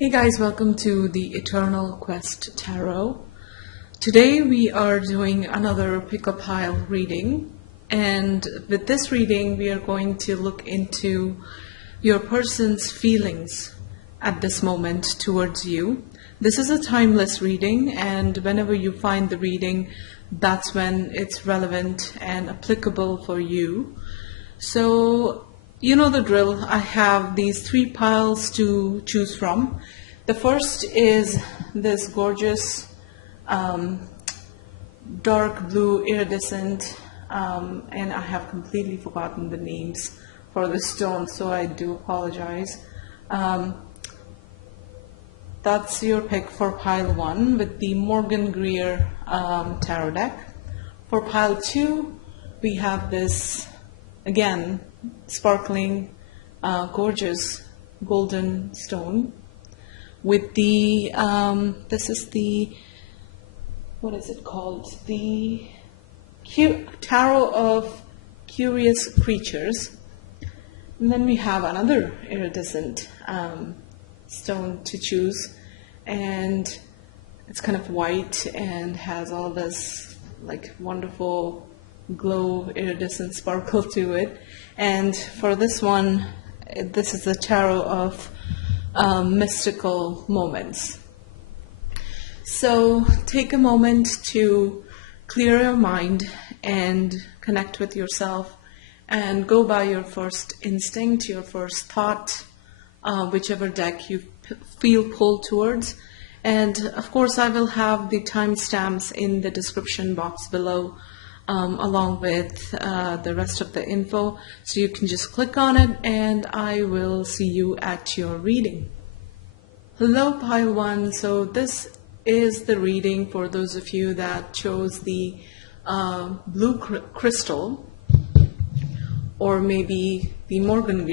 Hey guys, welcome to the Eternal Quest Tarot. Today we are doing another pick-a-pile reading, and with this reading we are going to look into your person's feelings at this moment towards you. This is a timeless reading, and whenever you find the reading, that's when it's relevant and applicable for you. So you know the drill. I have these three piles to choose from. The first is this gorgeous dark blue iridescent, and I have completely forgotten the names for the stone, so I do apologize. That's your pick for pile 1 with the Morgan Greer tarot deck. For pile 2, we have this, again, sparkling, gorgeous golden stone with the, this is the, what is it called? The Tarot of Curious Creatures. And then we have another iridescent stone to choose, and it's kind of white and has all this like wonderful glow, iridescent sparkle to it. And for this one, this is the Tarot of Mystical Moments. So take a moment to clear your mind and connect with yourself and go by your first instinct, your first thought, whichever deck you feel pulled towards. And of course I will have the timestamps in the description box below, along with the rest of the info, so you can just click on it and I will see you at your reading. Hello pile 1, so this is the reading for those of you that chose the blue crystal, or maybe the Morgan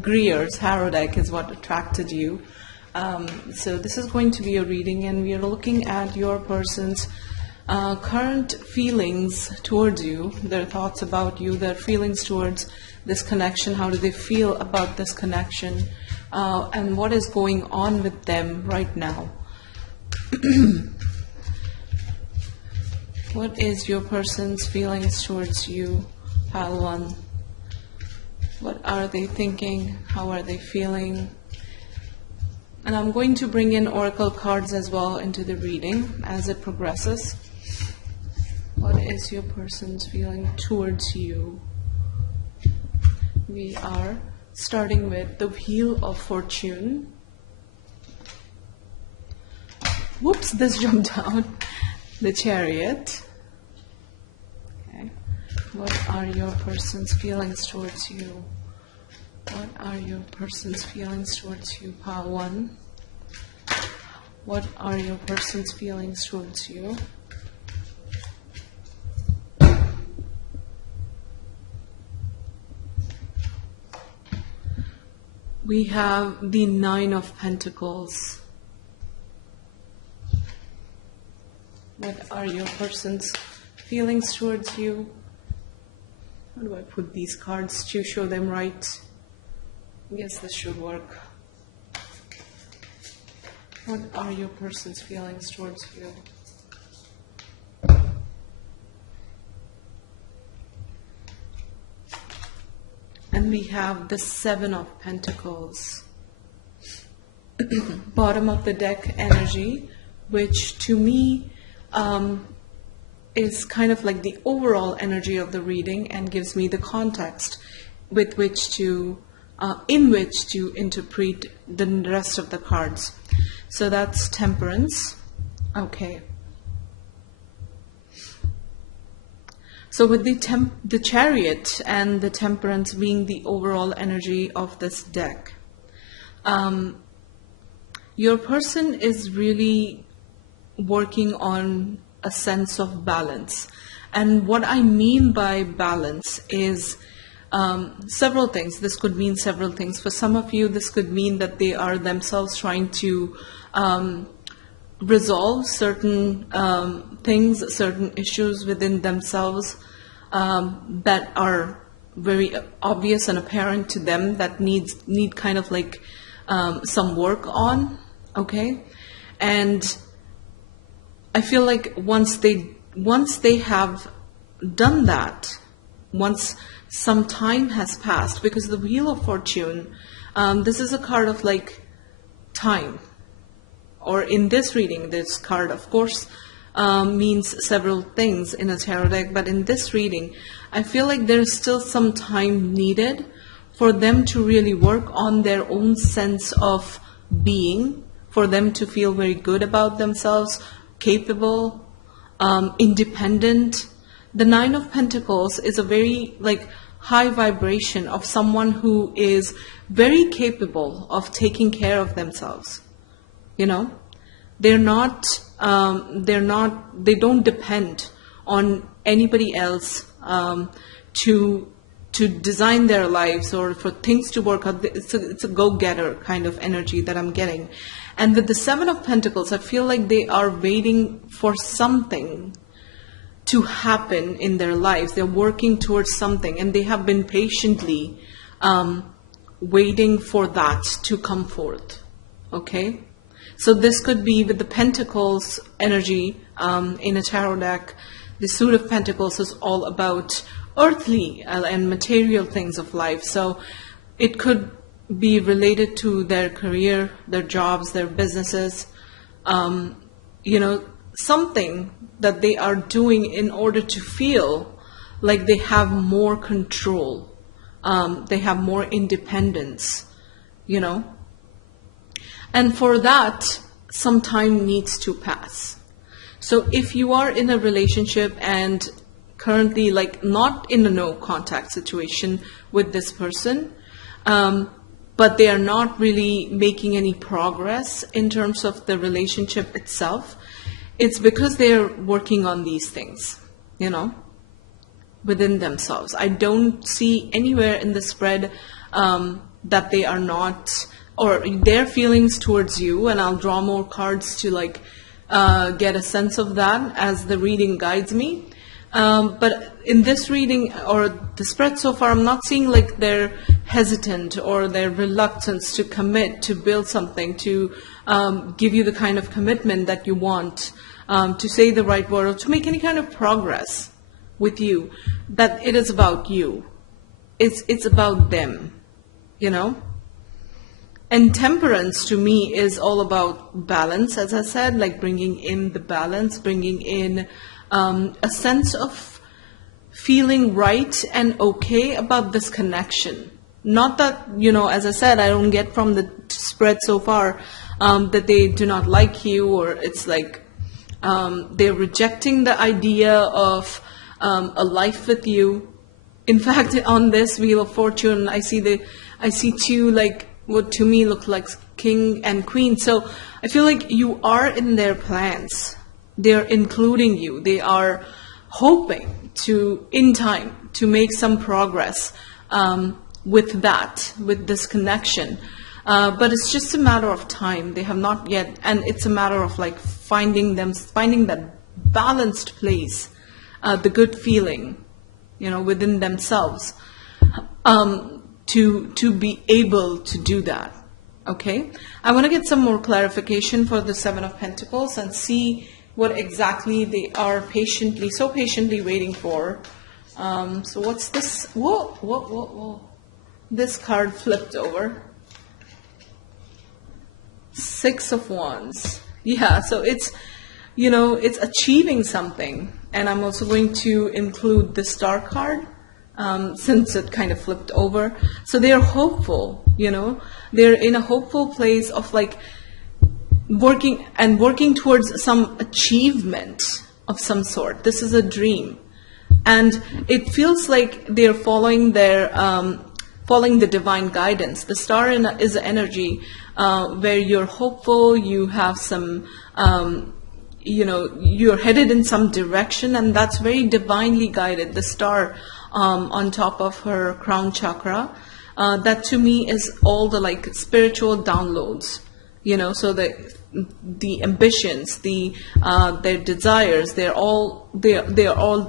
Greer tarot deck is what attracted you. So this is going to be a reading, and we are looking at your person's current feelings towards you, their thoughts about you, their feelings towards this connection. How do they feel about this connection, and what is going on with them right now? What is your person's feelings towards you, pile 1? What are they thinking? How are they feeling? And I'm going to bring in oracle cards as well into the reading as it progresses. What is your person's feeling towards you? We are starting with the Wheel of Fortune. Whoops, this jumped out. The Chariot. Okay. What are your person's feelings towards you? What are your person's feelings towards you, pile 1? What are your person's feelings towards you? We have the 9 of Pentacles. What are your person's feelings towards you? How do I put these cards to show them right? I guess this should work. What are your person's feelings towards you? And we have the 7 of Pentacles. Bottom of the deck energy, which to me is kind of like the overall energy of the reading and gives me the context with which to in which to interpret the rest of the cards. So that's Temperance. Okay. So with the Chariot and the Temperance being the overall energy of this deck, your person is really working on a sense of balance. And what I mean by balance is several things. This could mean several things. For some of you, this could mean that they are themselves trying to resolve certain things, certain issues within themselves that are very obvious and apparent to them, that need kind of like some work on. okay? And I feel like once they have done that, once some time has passed, because the Wheel of Fortune, this is a card of like time, or in this reading, this card, of course, means several things in a tarot deck, but in this reading, I feel like there's still some time needed for them to really work on their own sense of being, for them to feel very good about themselves, capable, independent. The Nine of Pentacles is a very like high vibration of someone who is very capable of taking care of themselves. You know, they don't depend on anybody else to design their lives or for things to work out. It's a go-getter kind of energy that I'm getting. And with the Seven of Pentacles, I feel like they are waiting for something to happen in their lives. They're working towards something, and they have been patiently waiting for that to come forth. Okay? So this could be with the Pentacles energy in a tarot deck. The Suit of Pentacles is all about earthly and material things of life. So it could be related to their career, their jobs, their businesses, you know, something that they are doing in order to feel like they have more control, they have more independence, you know. And for that, some time needs to pass. So if you are in a relationship and currently like not in a no contact situation with this person, but they are not really making any progress in terms of the relationship itself, it's because they're working on these things, you know, within themselves. I don't see anywhere in the spread that they are not, or their feelings towards you, and I'll draw more cards to like get a sense of that as the reading guides me. But in this reading or the spread so far, I'm not seeing like they're hesitant or their reluctance to commit, to build something, to give you the kind of commitment that you want, to say the right word, or to make any kind of progress with you, that it is about you. It's about them, you know? And Temperance to me is all about balance, as I said, like bringing in the balance, bringing in a sense of feeling right and okay about this connection. Not that, you know, as I said, I don't get from the spread so far that they do not like you, or it's like they're rejecting the idea of a life with you. In fact, on this Wheel of Fortune, I see two like what to me look like king and queen. So I feel like you are in their plans. They're including you. They are hoping to, in time, to make some progress with that, with this connection. But it's just a matter of time. They have not yet, and it's a matter of like finding that balanced place, the good feeling, you know, within themselves, to be able to do that. Okay, I want to get some more clarification for the Seven of Pentacles and see what exactly they are so patiently waiting for. So what's this? Whoa. This card flipped over. Six of Wands. Yeah, so it's, you know, it's achieving something. And I'm also going to include the Star card, since it kind of flipped over. So they are hopeful, you know. They're in a hopeful place of like working towards some achievement of some sort. This is a dream. And it feels like they're following the divine guidance. The star is an energy where you're hopeful, you have some, you know, you're headed in some direction, and that's very divinely guided. The star on top of her crown chakra, that to me is all the like spiritual downloads, you know, so the ambitions, their desires, they are all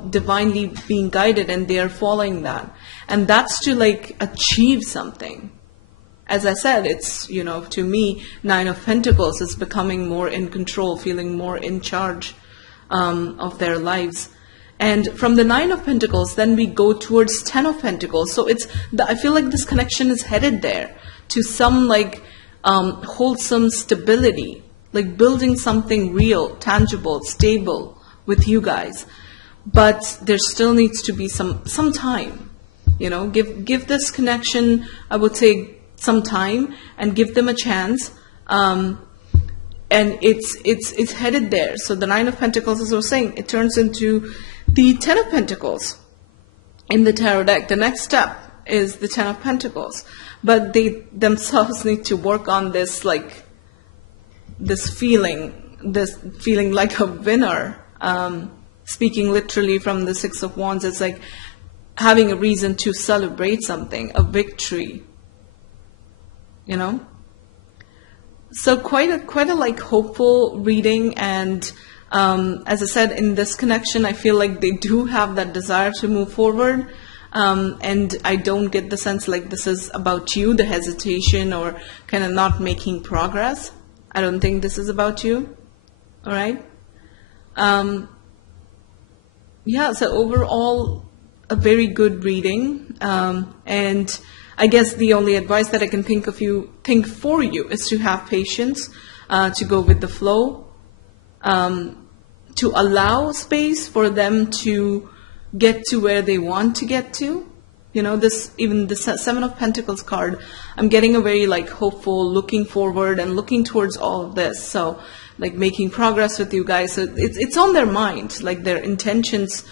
divinely being guided, and they are following that, and that's to like achieve something, As I said, it's, to me, Nine of Pentacles is becoming more in control, feeling more in charge of their lives. And from the Nine of Pentacles, then we go towards Ten of Pentacles. So I feel like this connection is headed there to some wholesome stability, like building something real, tangible, stable with you guys. But there still needs to be some time, give this connection, I would say, some time, and give them a chance. And it's headed there. So the Nine of Pentacles, as I was saying, it turns into the Ten of Pentacles in the tarot deck. The next step is the Ten of Pentacles, but they themselves need to work on this, this feeling like a winner. Speaking literally from the Six of Wands, it's like having a reason to celebrate something, a victory. So quite a hopeful reading, and as I said, in this connection, I feel like they do have that desire to move forward, and I don't get the sense like this is about you, the hesitation or kind of not making progress. I don't think this is about you. All right. Yeah. So overall, a very good reading, and I guess the only advice that I can think for you is to have patience, to go with the flow, to allow space for them to get to where they want to get to. Even the Seven of Pentacles card, I'm getting a very hopeful, looking forward and looking towards all of this. So making progress with you guys. So it's on their mind, their intentions,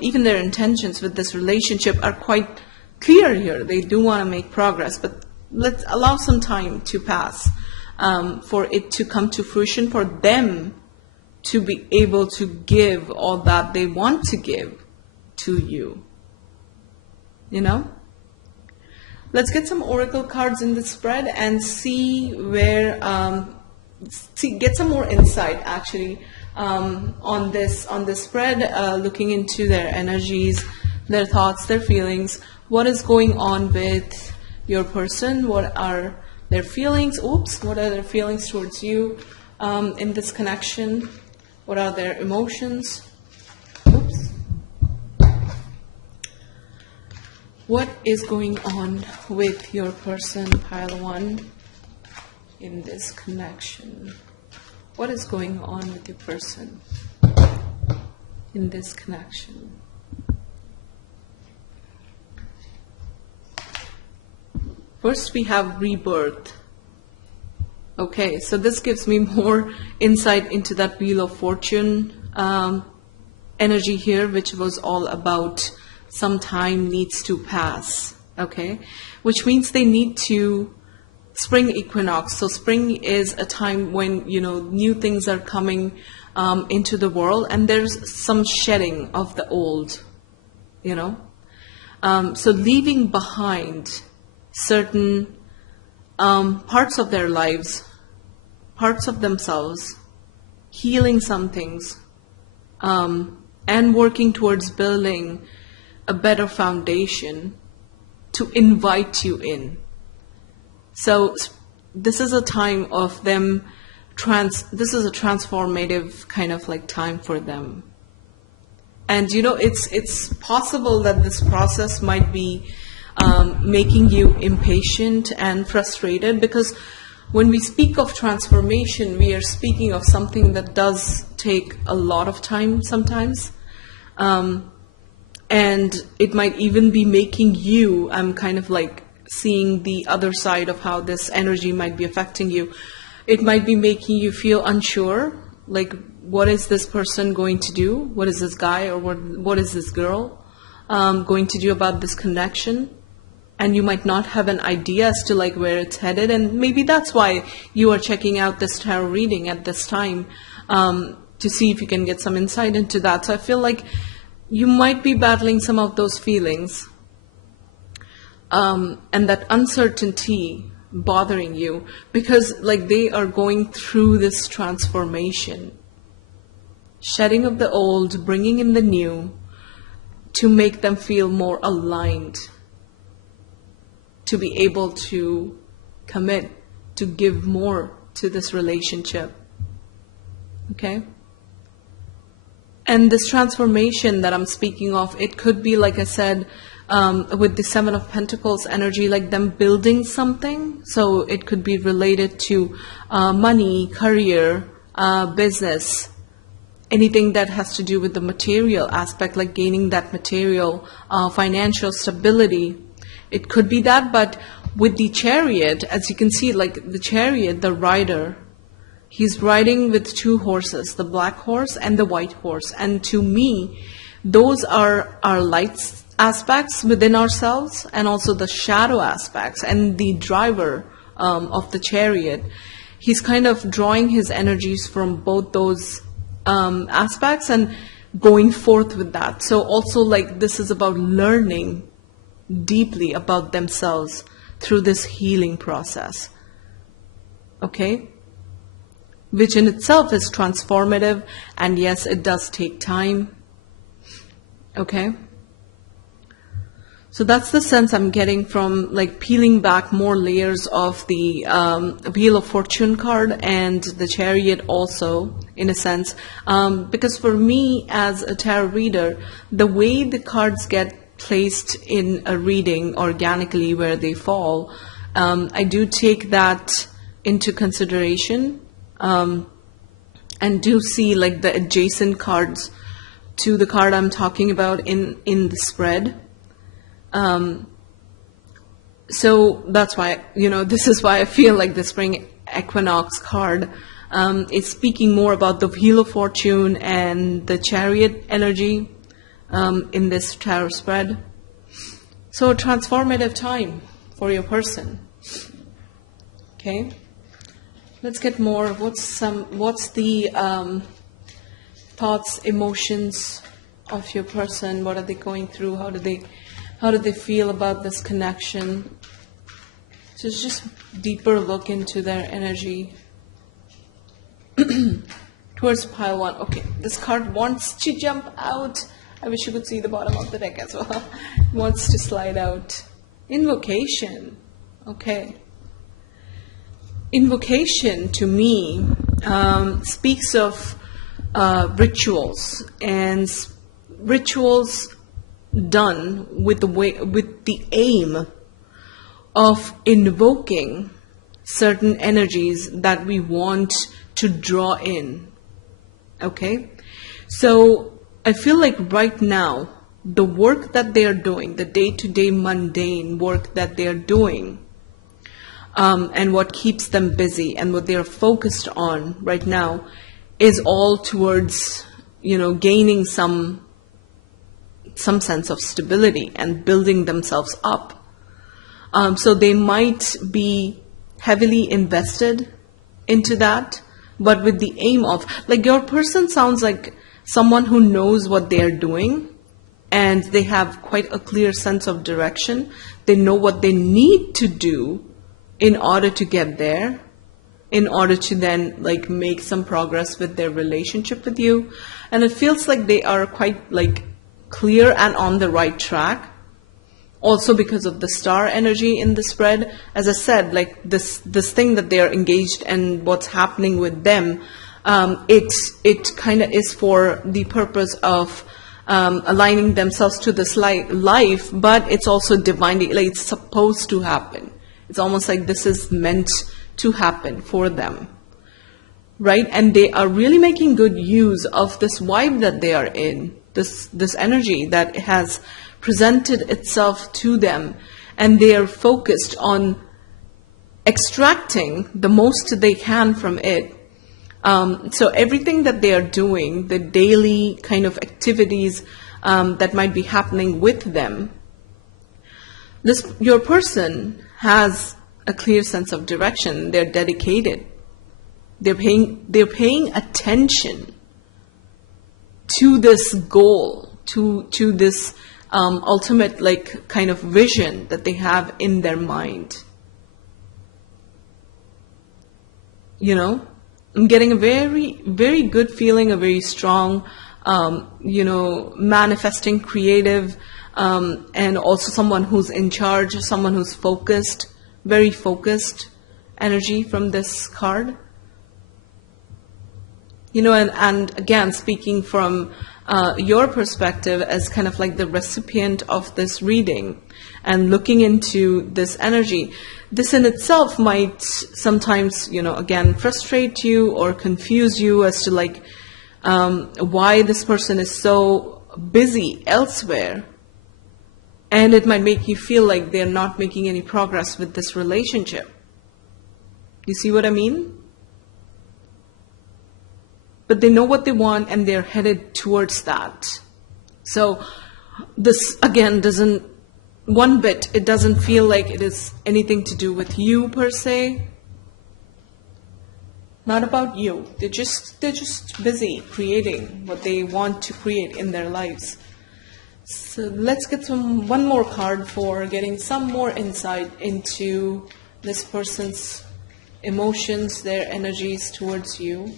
even their intentions with this relationship are quite clear here. They do want to make progress, but let's allow some time to pass for it to come to fruition, for them to be able to give all that they want to give to you. Let's get some oracle cards in the spread and see where get some more insight actually on this spread, looking into their energies, their thoughts, their feelings. What is going on with your person? What are their feelings? What are their feelings towards you in this connection? What are their emotions? What is going on with your person, pile one, in this connection? What is going on with your person in this connection? First, we have rebirth. Okay, so this gives me more insight into that Wheel of Fortune energy here, which was all about some time needs to pass. Okay, which means they need to spring equinox. So spring is a time when new things are coming into the world, and there's some shedding of the old. So leaving behind certain parts of their lives, parts of themselves, healing some things, and working towards building a better foundation to invite you in. So this is a time of them, this is a transformative kind of time for them. And it's possible that this process might be making you impatient and frustrated, because when we speak of transformation, we are speaking of something that does take a lot of time sometimes. And it might even be making you, I'm kind of seeing the other side of how this energy might be affecting you. It might be making you feel unsure, what is this person going to do? What is this guy or what is this girl going to do about this connection? And you might not have an idea as to where it's headed, and maybe that's why you are checking out this tarot reading at this time, to see if you can get some insight into that. So I feel like you might be battling some of those feelings, and that uncertainty bothering you, because they are going through this transformation, shedding of the old, bringing in the new, to make them feel more aligned, to be able to commit to give more to this relationship. Okay? And this transformation that I'm speaking of, it could be, like I said, with the Seven of Pentacles energy, like them building something. So it could be related to money, career, business, anything that has to do with the material aspect, like gaining that material, financial stability. It could be that, but with the Chariot, as you can see, like the Chariot, the rider, he's riding with two horses, the black horse and the white horse. And to me, those are our light aspects within ourselves and also the shadow aspects. And the driver of the Chariot, he's kind of drawing his energies from both those aspects and going forth with that. So also, like, this is about learning deeply about themselves through this healing process. Okay? Which in itself is transformative, and yes, it does take time. Okay? So that's the sense I'm getting from, like, peeling back more layers of the Wheel of Fortune card and the Chariot also, in a sense. Because for me, as a tarot reader, the way the cards get placed in a reading organically where they fall, I do take that into consideration. And do see, like, the adjacent cards to the card I'm talking about in the spread. So that's why, this is why I feel like the Spring Equinox card is speaking more about the Wheel of Fortune and the Chariot energy in this tarot spread. So a transformative time for your person. Okay? Let's get more. What's the thoughts, emotions of your person? What are they going through? How do they feel about this connection? So it's just deeper look into their energy. Towards pile one. Okay, this card wants to jump out. I wish you could see the bottom of the deck as well. It wants to slide out. Invocation. Okay. Invocation to me speaks of rituals, and rituals done with the aim of invoking certain energies that we want to draw in. Okay? So I feel like right now, the work that they are doing, the day-to-day mundane work that they are doing, and what keeps them busy and what they're focused on right now is all towards, gaining some sense of stability and building themselves up. So they might be heavily invested into that, but with the aim of, like, your person sounds like someone who knows what they're doing, and they have quite a clear sense of direction. They know what they need to do in order to get there, in order to then, like, make some progress with their relationship with you. And it feels like they are quite, like, clear and on the right track. Also because of the star energy in the spread. As I said, like, this thing that they are engaged and what's happening with them, it kind of is for the purpose of aligning themselves to this life, but it's also divinely, like, it's supposed to happen. It's almost like this is meant to happen for them, right? And they are really making good use of this vibe that they are in, this energy that has presented itself to them, and they are focused on extracting the most they can from it. So everything that they are doing, the daily kind of activities that might be happening with them, your person has a clear sense of direction. They're dedicated. They're paying attention to this goal, to this ultimate, like, kind of vision that they have in their mind. I'm getting a very, very good feeling, a very strong, manifesting, creative, and also someone who's in charge, someone who's focused, very focused, energy from this card. You know, and again, speaking from your perspective as kind of like the recipient of this reading and looking into this energy, this in itself might sometimes, you know, again, frustrate you or confuse you as to like why this person is so busy elsewhere. And it might make you feel like they're not making any progress with this relationship. You see what I mean? But they know what they want and they're headed towards that. So this, again, doesn't, one bit, it doesn't feel like it is anything to do with you per se. Not about you. They're just busy creating what they want to create in their lives. So let's get one more card for getting some more insight into this person's emotions, their energies towards you,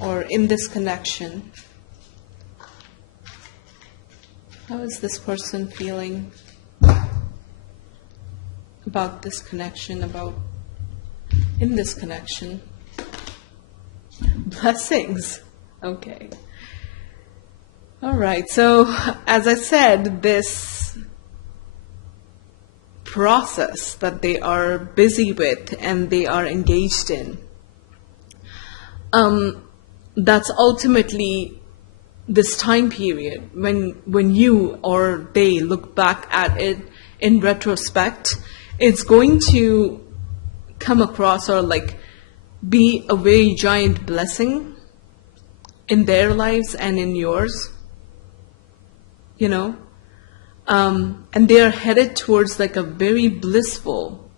or in this connection. How is this person feeling about this connection, in this connection? Blessings. Okay. All right. So, as I said, this process that they are busy with and they are engaged in, that's ultimately this time period when you or they look back at it in retrospect, it's going to come across or like be a very giant blessing in their lives and in yours, you know, and they are headed towards like a very blissful,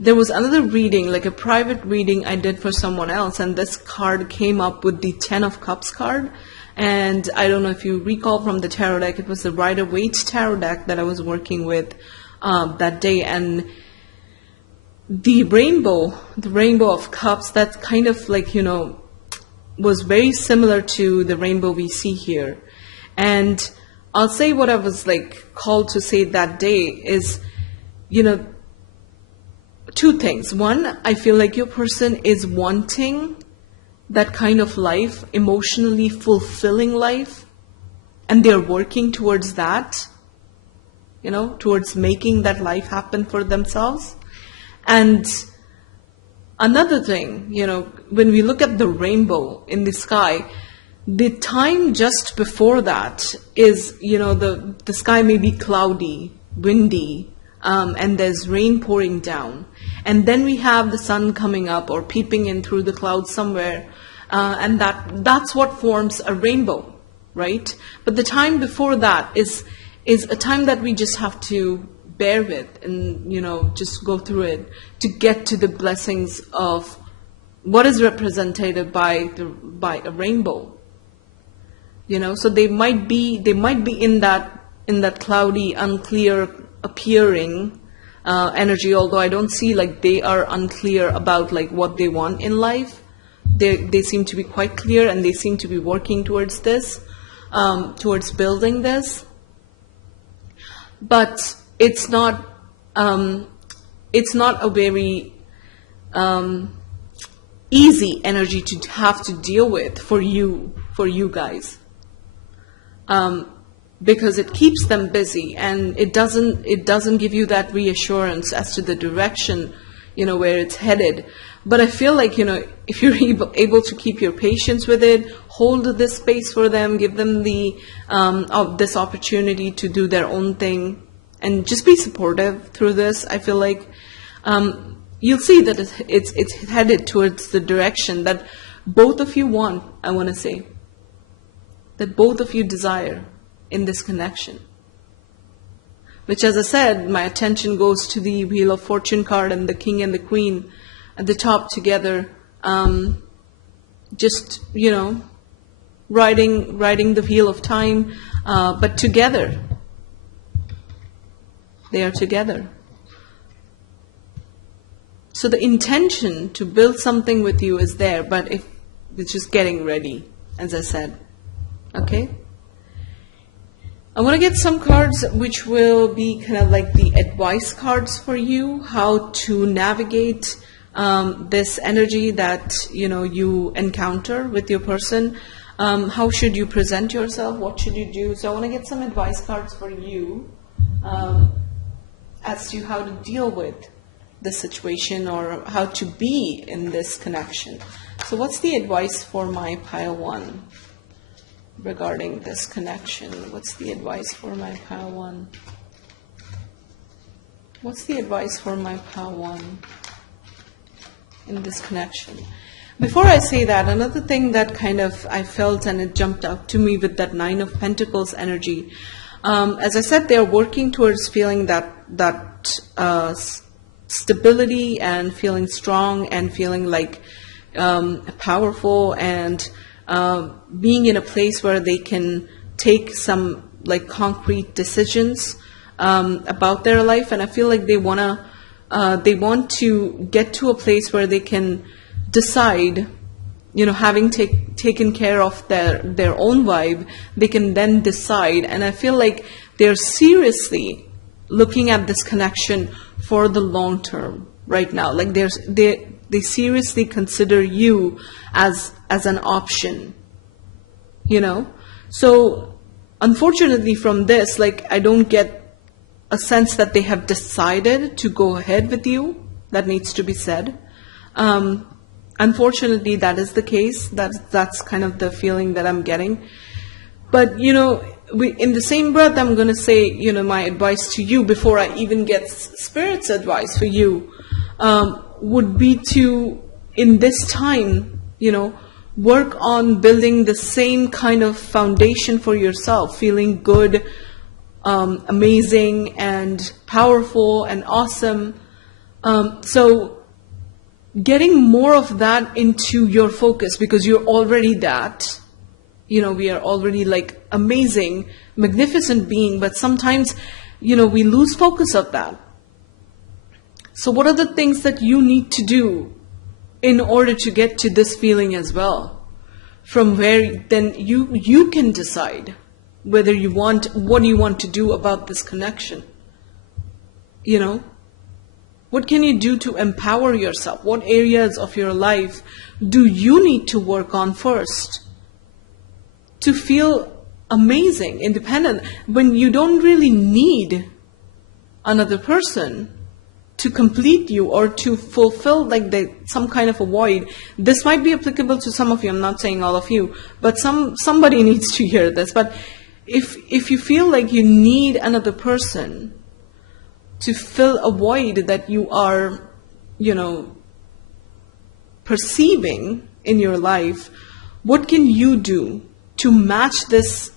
there was another reading, like a private reading I did for someone else, and this card came up with the 10 of Cups card. And I don't know if you recall from the tarot deck, it was the Rider-Waite tarot deck that I was working with that day. And the rainbow of cups, that kind of like, you know, was very similar to the rainbow we see here. And I'll say what I was like called to say that day is, you know, two things. One, I feel like your person is wanting that kind of life, emotionally fulfilling life, and they're working towards that, you know, towards making that life happen for themselves. And another thing, you know, when we look at the rainbow in the sky, the time just before that is, you know, the sky may be cloudy, windy, and there's rain pouring down. And then we have the sun coming up or peeping in through the clouds somewhere, and that's what forms a rainbow, right? But the time before that is a time that we just have to bear with and, you know, just go through it to get to the blessings of what is represented by a rainbow. You know, so they might be in that cloudy, unclear appearing energy, although I don't see like they are unclear about like what they want in life. They seem to be quite clear, and they seem to be working towards this, towards building this. But it's not a very easy energy to have to deal with for you guys. Because it keeps them busy, and it doesn't give you that reassurance as to the direction, you know, where it's headed. But I feel like, you know, if you're able to keep your patience with it, hold this space for them, give them this opportunity to do their own thing, and just be supportive through this, I feel like you'll see that it's headed towards the direction that both of you want, I want to say, that both of you desire in this connection. Which, as I said, my attention goes to the Wheel of Fortune card and the King and the Queen at the top together, just, you know, riding the wheel of time, but together. They are together. So the intention to build something with you is there, but it's just getting ready, as I said. Okay? I want to get some cards which will be kind of like the advice cards for you, how to navigate this energy that you encounter with your person. How should you present yourself? What should you do? So I want to get some advice cards for you as to how to deal with the situation or how to be in this connection. So what's the advice for my pile 1 regarding this connection? What's the advice for my pile 1? What's the advice for my pile 1 in this connection? Before I say that, another thing that kind of I felt and it jumped out to me with that 9 of Pentacles energy, as I said, they're working towards feeling that stability and feeling strong and feeling like powerful and being in a place where they can take some like concrete decisions about their life. And I feel like they want to get to a place where they can decide, having taken care of their own vibe, they can then decide. And I feel like they're seriously looking at this connection for the long term right now. Like they seriously consider you as an option, So unfortunately from this, like I don't get a sense that they have decided to go ahead with you. That needs to be said. Unfortunately, that is the case. That's kind of the feeling that I'm getting. But, in the same breath, I'm going to say, my advice to you before I even get Spirit's advice for you would be to, in this time, work on building the same kind of foundation for yourself, feeling good, amazing, and powerful, and awesome. So getting more of that into your focus, because you're already that. We are already like amazing, magnificent being, but sometimes, we lose focus of that. So what are the things that you need to do in order to get to this feeling as well? From where then you can decide whether what you want to do about this connection. What can you do to empower yourself? What areas of your life do you need to work on first to feel amazing, independent, when you don't really need another person to complete you or to fulfill like some kind of a void? This might be applicable to some of you. I'm not saying all of you, but somebody needs to hear this. But if you feel like you need another person to fill a void that you are, perceiving in your life, what can you do to match this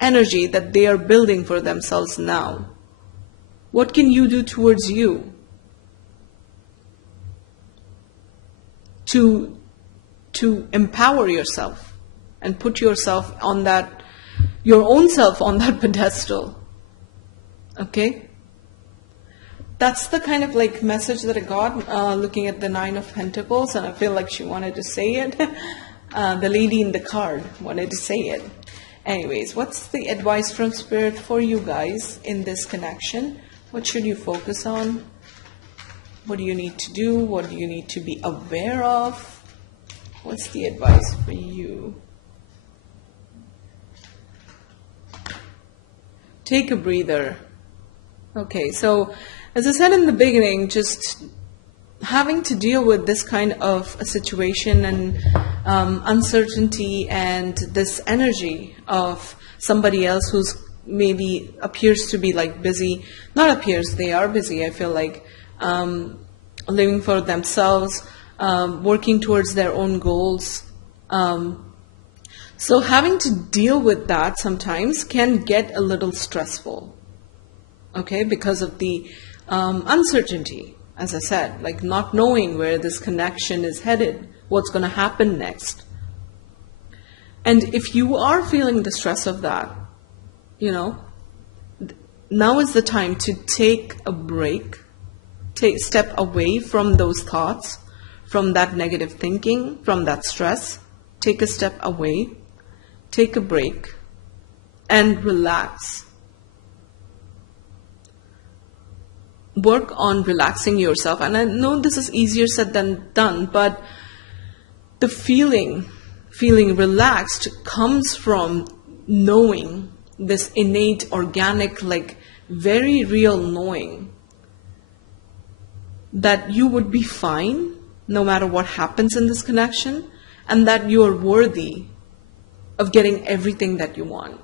energy that they are building for themselves now? What can you do towards you to empower yourself and put yourself on that, your own self on that pedestal? Okay? That's the kind of like message that I got looking at the 9 of Pentacles, and I feel like she wanted to say it. The lady in the card wanted to say it. Anyways, what's the advice from Spirit for you guys in this connection? What should you focus on? What do you need to do? What do you need to be aware of? What's the advice for you? Take a breather. Okay, so as I said in the beginning, just having to deal with this kind of a situation and uncertainty and this energy of somebody else who's maybe appears to be like busy. Not appears, they are busy, I feel like, living for themselves, working towards their own goals. So having to deal with that sometimes can get a little stressful. Okay, because of the uncertainty, as I said, like not knowing where this connection is headed, what's going to happen next. And if you are feeling the stress of that, now is the time to take a break, step away from those thoughts, from that negative thinking, from that stress. Take a step away, take a break, and relax. Work on relaxing yourself. And I know this is easier said than done, but the feeling relaxed comes from knowing, this innate, organic, like very real knowing that you would be fine no matter what happens in this connection, and that you are worthy of getting everything that you want.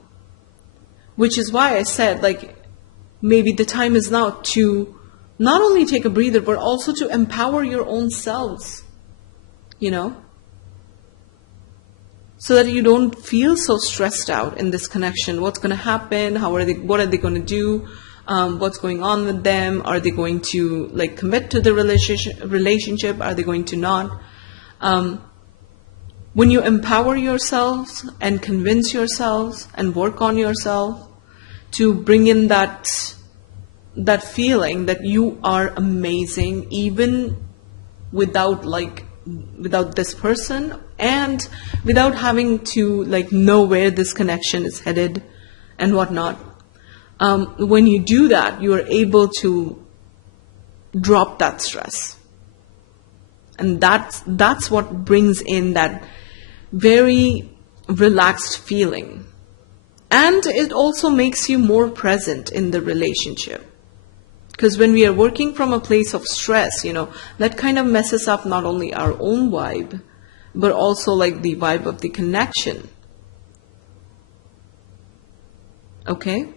Which is why I said, like, maybe the time is now to not only take a breather, but also to empower your own selves, you know, so that you don't feel so stressed out in this connection. What's going to happen? What are they going to do? What's going on with them? Are they going to like commit to the relationship? Are they going to not? When you empower yourselves and convince yourselves and work on yourself to bring in that feeling that you are amazing, even without this person, and without having to like know where this connection is headed and whatnot. When you do that, you are able to drop that stress. And that's what brings in that very relaxed feeling. And it also makes you more present in the relationship. Because when we are working from a place of stress, you know, that kind of messes up not only our own vibe, but also like the vibe of the connection. Okay?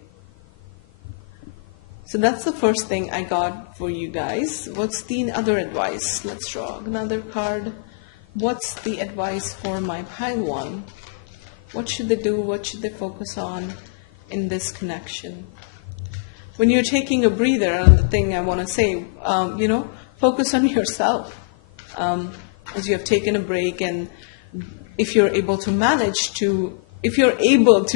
So that's the first thing I got for you guys. What's the other advice? Let's draw another card. What's the advice for my pile one? What should they do? What should they focus on in this connection? When you're taking a breather, and the thing I want to say, you know, focus on yourself. As you have taken a break, and if you're able to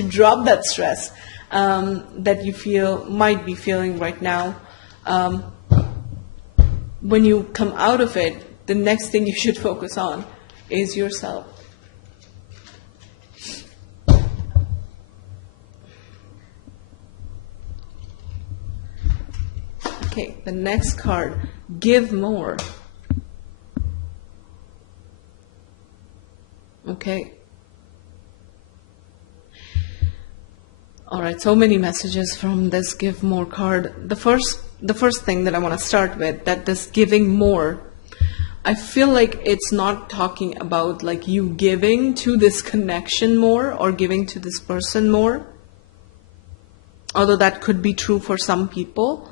drop that stress that you might be feeling right now, when you come out of it, the next thing you should focus on is yourself. Okay, the next card, give more. Okay. All right, so many messages from this give more card. The first thing that I want to start with, that this giving more, I feel like it's not talking about like you giving to this connection more or giving to this person more, although that could be true for some people.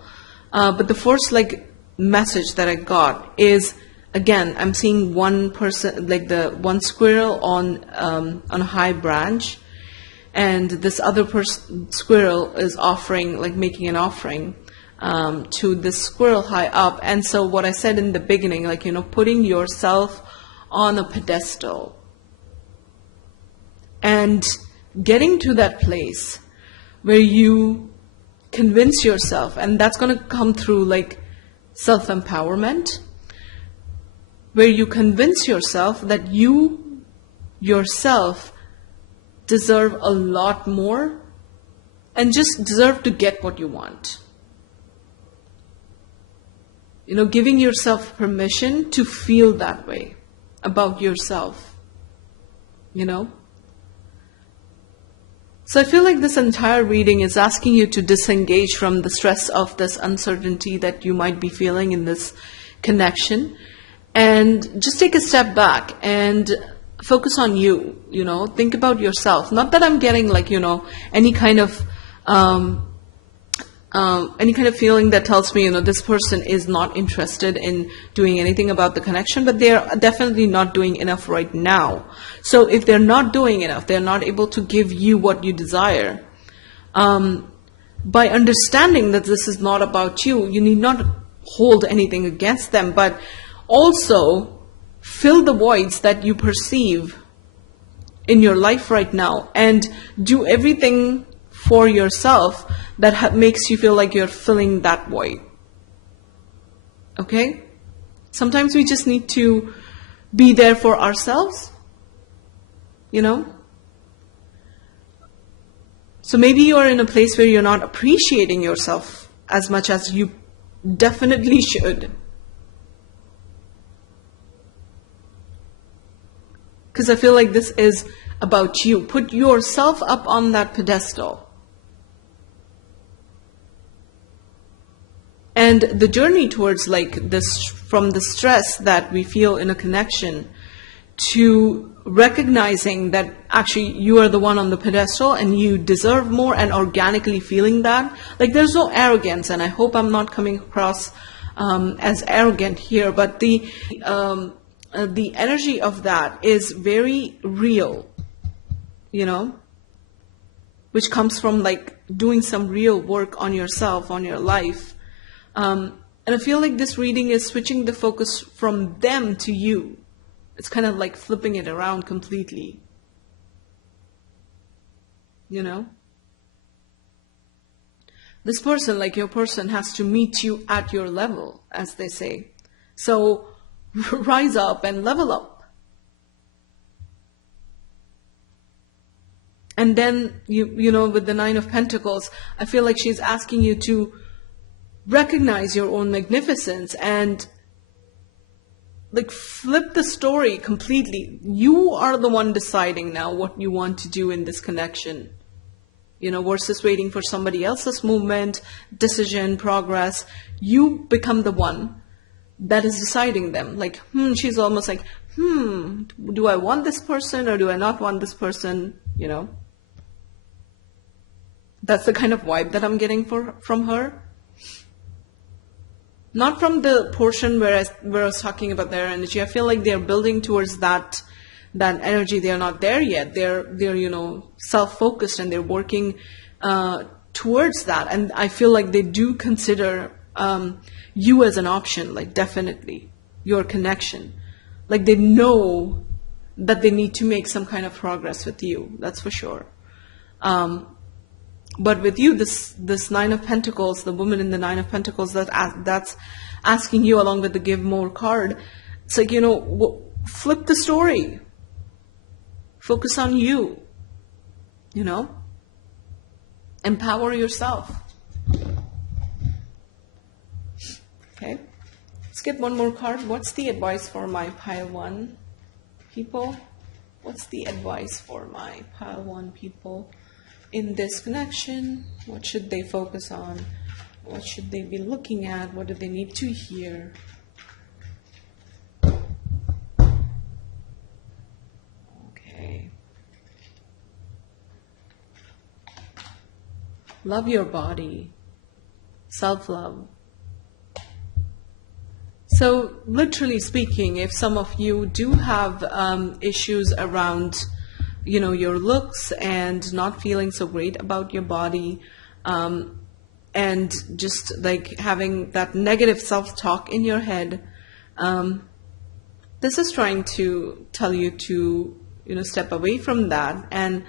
But the first like message that I got is, again, I'm seeing one person, like the one squirrel on a high branch, and this other squirrel is making an offering to this squirrel high up. And so what I said in the beginning, like, you know, putting yourself on a pedestal and getting to that place where you convince yourself, and that's going to come through like self-empowerment, where you convince yourself that you yourself deserve a lot more and just deserve to get what you want. You know, giving yourself permission to feel that way about yourself, you know. So I feel like this entire reading is asking you to disengage from the stress of this uncertainty that you might be feeling in this connection, and just take a step back and focus on you, you know, think about yourself. Not that I'm getting like, you know, any kind of feeling that tells me, you know, this person is not interested in doing anything about the connection, but they're definitely not doing enough right now. So if they're not doing enough, they're not able to give you what you desire. By understanding that this is not about you, you need not hold anything against them, but also fill the voids that you perceive in your life right now, and do everything for yourself that makes you feel like you're filling that void. Okay? Sometimes we just need to be there for ourselves, you know? So maybe you're in a place where you're not appreciating yourself as much as you definitely should. Because I feel like this is about you. Put yourself up on that pedestal. And the journey towards like this, from the stress that we feel in a connection to recognizing that actually you are the one on the pedestal and you deserve more, and organically feeling that. Like there's no arrogance, and I hope I'm not coming across as arrogant here, but the energy of that is very real, you know, which comes from like doing some real work on yourself, on your life. And I feel like this reading is switching the focus from them to you. It's kind of like flipping it around completely. You know? This person, like your person, has to meet you at your level, as they say. So rise up and level up. And then, you know, with the Nine of Pentacles, I feel like she's asking you to recognize your own magnificence and like flip the story completely. You are the one deciding now what you want to do in this connection, you know, versus waiting for somebody else's movement, decision, progress. You become the one that is deciding them. Like, she's almost like, do I want this person or do I not want this person? You know, that's the kind of vibe that I'm getting from her. Not from the portion where I was talking about their energy. I feel like they're building towards that energy. They're not there yet. They're you know, self-focused, and they're working towards that. And I feel like they do consider you as an option, like definitely your connection. Like they know that they need to make some kind of progress with you. That's for sure. But with you, this Nine of Pentacles, the woman in the Nine of Pentacles, that's asking you, along with the Give More card, it's like, you know, flip the story. Focus on you. You know? Empower yourself. Okay. Let's get one more card. What's the advice for my pile one people? What's the advice for my pile one people? In this connection, what should they focus on? What should they be looking at? What do they need to hear? Okay. Love your body. Self-love. So, literally speaking, if some of you do have issues around, you know, your looks and not feeling so great about your body, and just like having that negative self-talk in your head, this is trying to tell you to, you know, step away from that and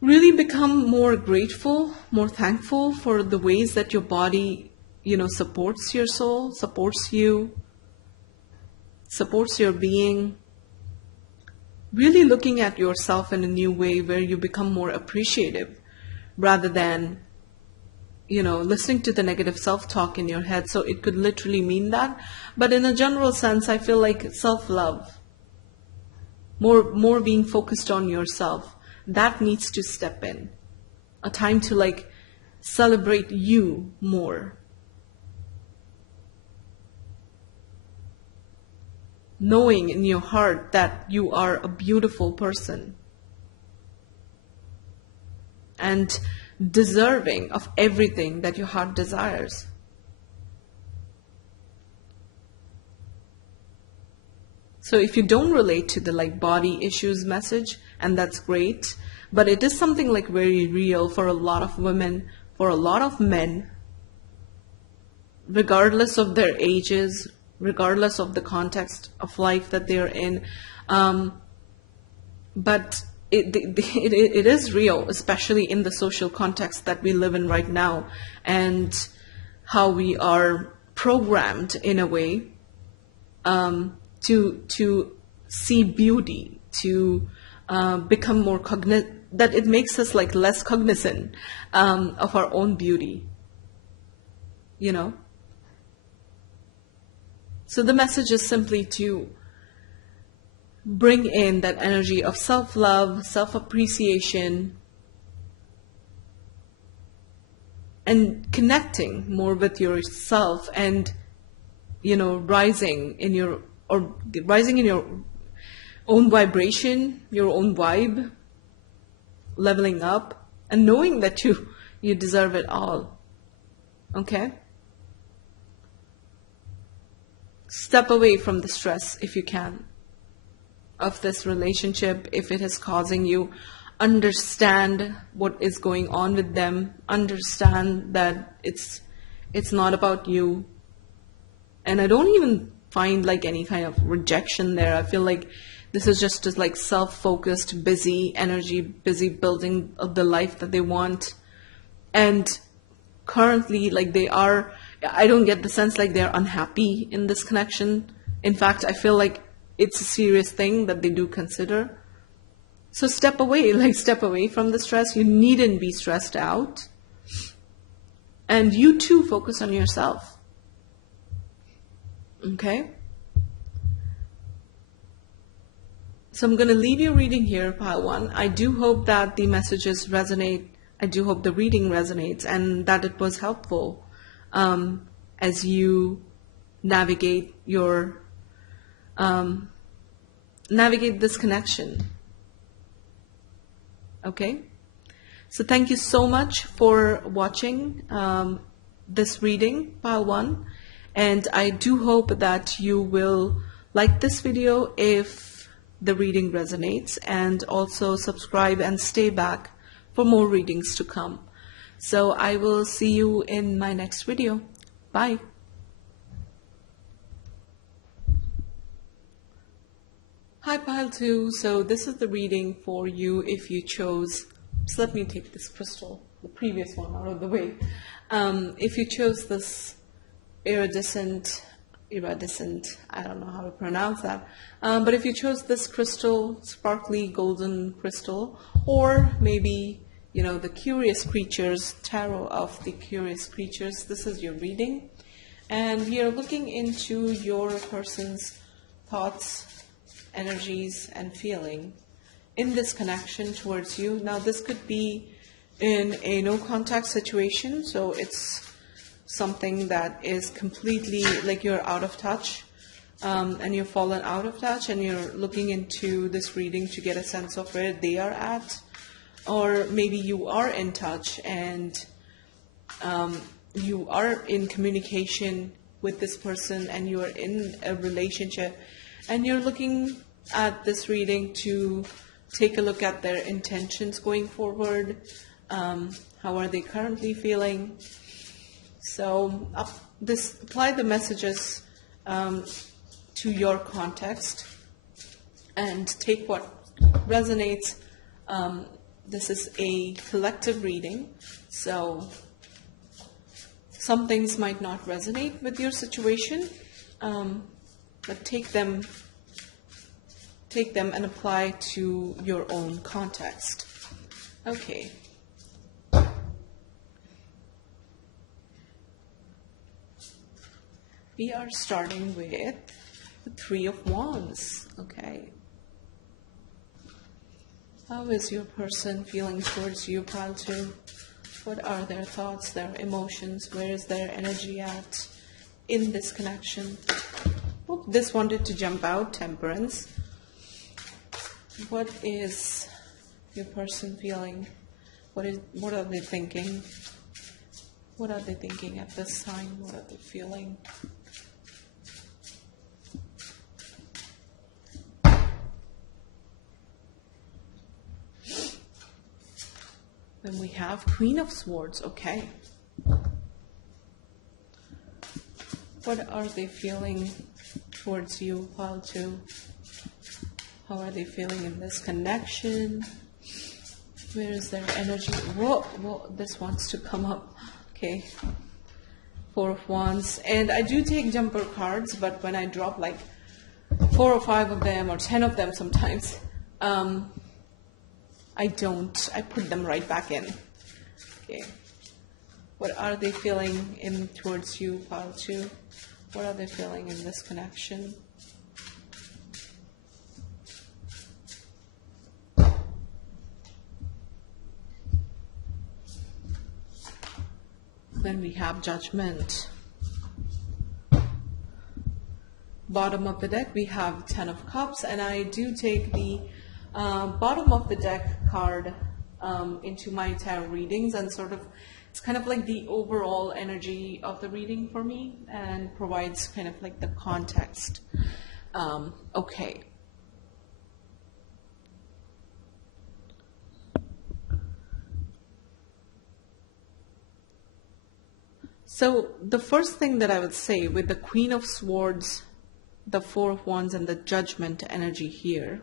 really become more grateful, more thankful for the ways that your body, you know, supports your soul, supports you, supports your being. Really looking at yourself in a new way where you become more appreciative rather than, you know, listening to the negative self-talk in your head. So it could literally mean that. But in a general sense, I feel like self-love, more being focused on yourself, that needs to step in. A time to like celebrate you more. Knowing in your heart that you are a beautiful person and deserving of everything that your heart desires. So if you don't relate to the like body issues message, and that's great, but it is something like very real for a lot of women, for a lot of men, regardless of their ages, regardless of the context of life that they're in. But it is real, especially in the social context that we live in right now, and how we are programmed in a way to see beauty, to become more that it makes us like less cognizant of our own beauty, you know. So the message is simply to bring in that energy of self-love, self-appreciation, and connecting more with yourself, and, you know, rising in your own vibration, your own vibe, leveling up, and knowing that you deserve it all. Okay? Step away from the stress if you can of this relationship. If it is causing you, understand what is going on with them. Understand that it's not about you. And I don't even find like any kind of rejection there. I feel like this is just like self-focused, busy energy, busy building of the life that they want. And currently, like, I don't get the sense like they're unhappy in this connection. In fact, I feel like it's a serious thing that they do consider. So step away from the stress. You needn't be stressed out. And you too focus on yourself. Okay? So I'm going to leave your reading here, pile 1. I do hope that the messages resonate. I do hope the reading resonates and that it was helpful as you navigate this connection. Okay? So thank you so much for watching this reading, pile 1. And I do hope that you will like this video if the reading resonates, and also subscribe and stay back for more readings to come. So I will see you in my next video. Bye. Hi pile 2. So this is the reading for you if you chose, so let me take this crystal, the previous one, out of the way. If you chose this iridescent, I don't know how to pronounce that, but if you chose this crystal, sparkly golden crystal, or maybe, you know, the Curious Creatures, Tarot of the Curious Creatures, this is your reading. And we are looking into your person's thoughts, energies, and feeling in this connection towards you. Now this could be in a no contact situation, so it's something that is completely like you're out of touch, and you've fallen out of touch, and you're looking into this reading to get a sense of where they are at. Or maybe you are in touch and you are in communication with this person, and you are in a relationship, and you're looking at this reading to take a look at their intentions going forward. How are they currently feeling? So apply the messages to your context and take what resonates. This is a collective reading, so some things might not resonate with your situation, but take them and apply to your own context. Okay. We are starting with the Three of Wands. Okay. How is your person feeling towards you, pile 2? What are their thoughts, their emotions? Where is their energy at in this connection? Oh, this wanted to jump out, Temperance. What is your person feeling? What are they thinking? What are they thinking at this time? What are they feeling? Then we have Queen of Swords. Okay. What are they feeling towards you, pile 2? How are they feeling in this connection? Where is their energy? Whoa, this wants to come up. Okay. Four of Wands. And I do take jumper cards, but when I drop like 4 or 5 of them or 10 of them sometimes, I don't. I put them right back in. Okay. What are they feeling in towards you, pile 2? What are they feeling in this connection? Then we have Judgment. Bottom of the deck, we have 10 of Cups, and I do take the bottom of the deck card into my tarot readings, and sort of, it's kind of like the overall energy of the reading for me, and provides kind of like the context. Okay. So the first thing that I would say with the Queen of Swords, the Four of Wands, and the Judgment energy here,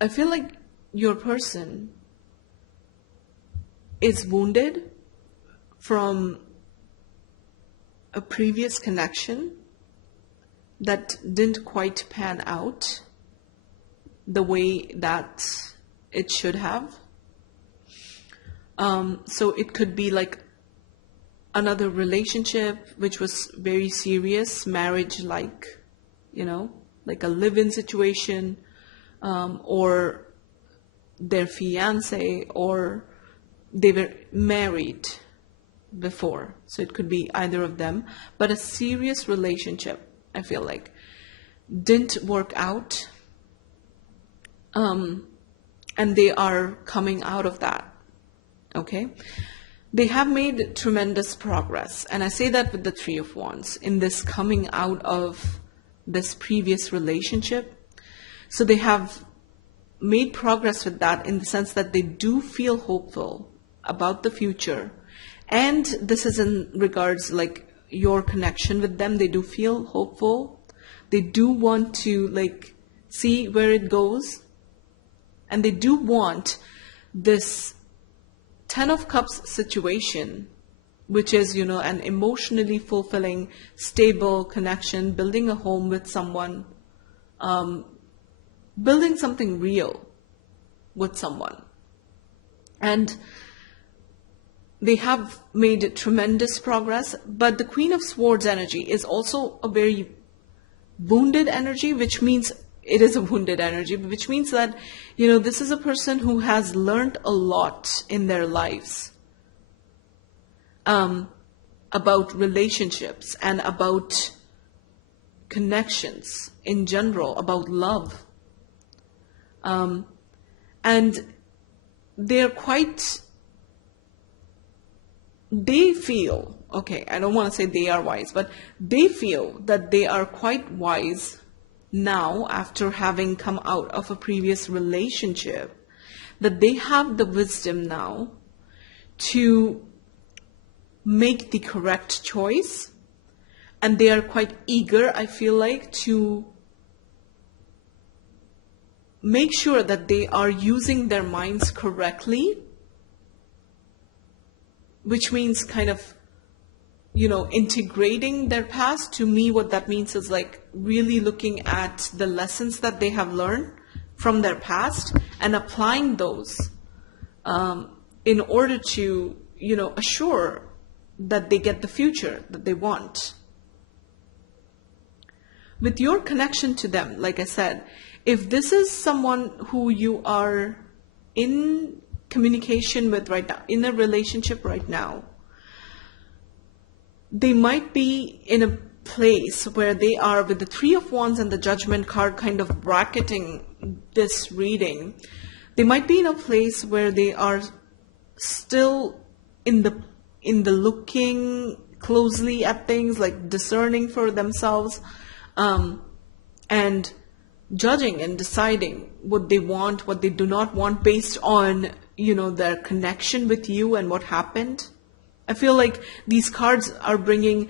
I feel like your person is wounded from a previous connection that didn't quite pan out the way that it should have. So it could be like another relationship which was very serious, marriage-like, you know, like a live-in situation, or their fiance, or they were married before. So it could be either of them, but a serious relationship, I feel like, didn't work out, and they are coming out of that. Okay, they have made tremendous progress, and I say that with the Three of Wands, in this coming out of this previous relationship. So they have made progress with that, in the sense that they do feel hopeful about the future, and this is in regards like your connection with them. They do feel hopeful, they do want to like see where it goes, and they do want this 10 of Cups situation, which is, you know, an emotionally fulfilling, stable connection, building a home with someone, building something real with someone. And they have made tremendous progress, but the Queen of Swords energy is also a very wounded energy, which means it is a wounded energy, which means that, you know, this is a person who has learned a lot in their lives about relationships and about connections in general, about love. And they're quite, they feel, okay, I don't want to say they are wise, but they feel that they are quite wise now, after having come out of a previous relationship, that they have the wisdom now to make the correct choice, and they are quite eager, I feel like, to make sure that they are using their minds correctly, which means kind of, you know, integrating their past. To me, what that means is like really looking at the lessons that they have learned from their past and applying those in order to, you know, assure that they get the future that they want. With your connection to them, like I said, if this is someone who you are in communication with right now, in a relationship right now, they might be in a place where they are, with the Three of Wands and the Judgment card kind of bracketing this reading, they might be in a place where they are still in the looking closely at things, like discerning for themselves, and judging and deciding what they want, what they do not want, based on, you know, their connection with you and what happened. I feel like these cards are bringing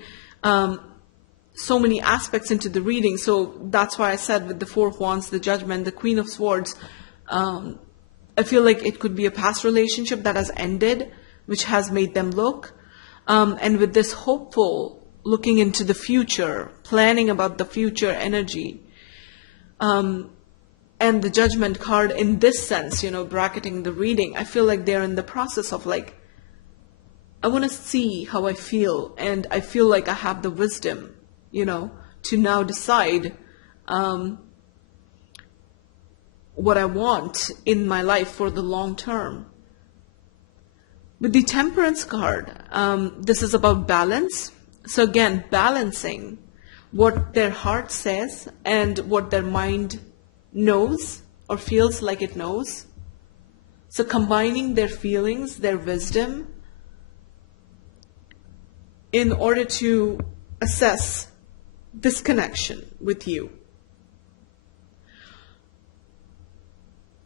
so many aspects into the reading. So that's why I said with the Four of Wands, the Judgment, the Queen of Swords, I feel like it could be a past relationship that has ended, which has made them look. And with this hopeful, looking into the future, planning about the future energy, I And the Judgment card in this sense, bracketing the reading, I feel like they're in the process of like, I want to see how I feel, and I feel like I have the wisdom, to now decide what I want in my life for the long term. With the Temperance card, this is about balance. So again, balancing what their heart says and what their mind knows or feels like it knows. So combining their feelings, their wisdom, in order to assess this connection with you.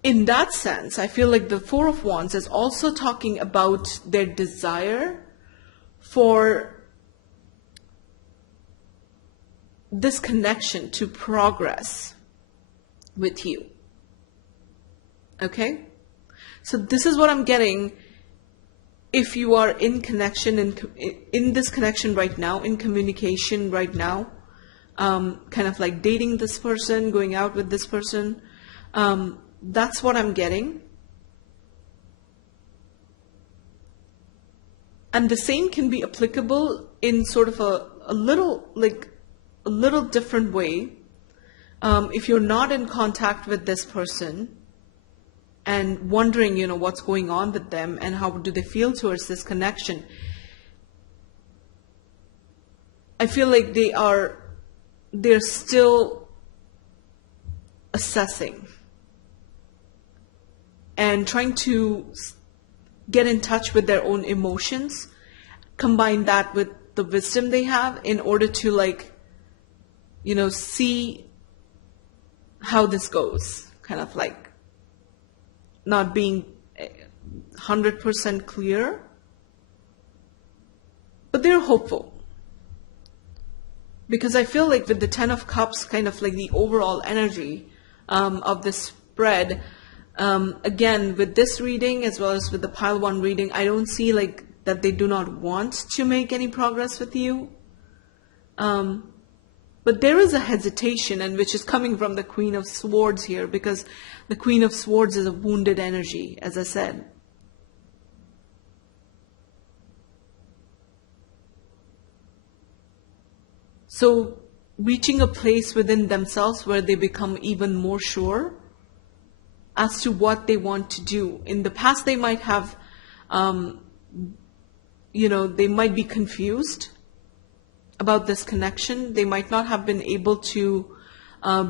In that sense, I feel like the Four of Wands is also talking about their desire for this connection to progress with you. Okay? So this is what I'm getting. If you are in connection, in this connection right now, in communication right now, kind of like dating this person, going out with this person, that's what I'm getting. And the same can be applicable in sort of a little different way. If you're not in contact with this person and wondering, what's going on with them and how do they feel towards this connection, I feel like they're still assessing and trying to get in touch with their own emotions, combine that with the wisdom they have in order to see how this goes, kind of like not being 100% clear, but they're hopeful. Because I feel like with the Ten of Cups, kind of like the overall energy of this spread, again, with this reading as well as with the Pile 1 reading, I don't see like that they do not want to make any progress with you. But there is a hesitation, and which is coming from the Queen of Swords here, because the Queen of Swords is a wounded energy, as I said. So reaching a place within themselves where they become even more sure as to what they want to do. In the past, they might have, they might be confused about this connection. They might not have been able to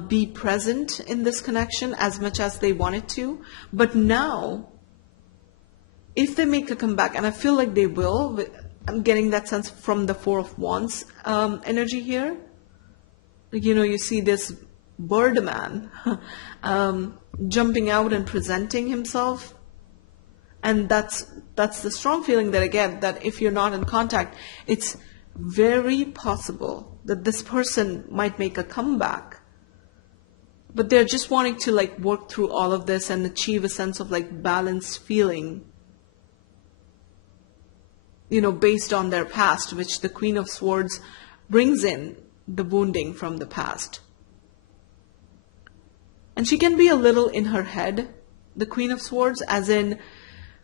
be present in this connection as much as they wanted to. But now, if they make a comeback, and I feel like they will, I'm getting that sense from the Four of Wands energy here. Like, you see this Birdman jumping out and presenting himself. And that's the strong feeling that I get, that if you're not in contact, it's very possible that this person might make a comeback. But they're just wanting to work through all of this and achieve a sense of balanced feeling, based on their past, which the Queen of Swords brings in the wounding from the past. And she can be a little in her head, the Queen of Swords, as in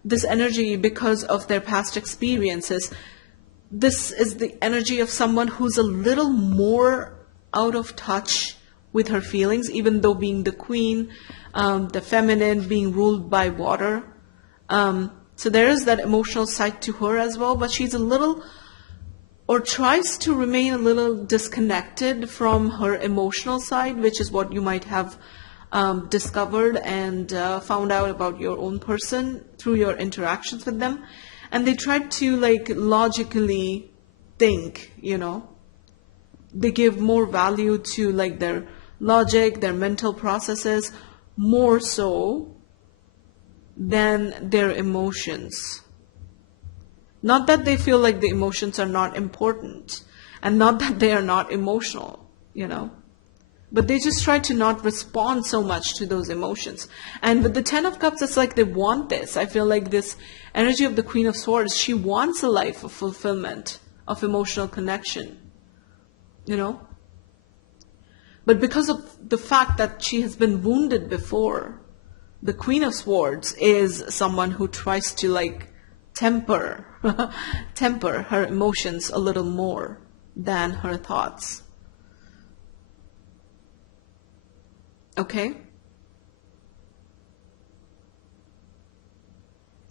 this energy because of their past experiences. This is the energy of someone who's a little more out of touch with her feelings, even though being the queen, the feminine, being ruled by water. So there is that emotional side to her as well, but she's a little, or tries to remain a little disconnected from her emotional side, which is what you might have discovered and found out about your own person through your interactions with them. And they try to logically think, they give more value to their logic, their mental processes, more so than their emotions. Not that they feel like the emotions are not important, and not that they are not emotional, but they just try to not respond so much to those emotions. And with the Ten of Cups, it's like they want this. I feel like this energy of the Queen of Swords, she wants a life of fulfillment, of emotional connection, But because of the fact that she has been wounded before, the Queen of Swords is someone who tries to like temper temper her emotions a little more than her thoughts. Okay?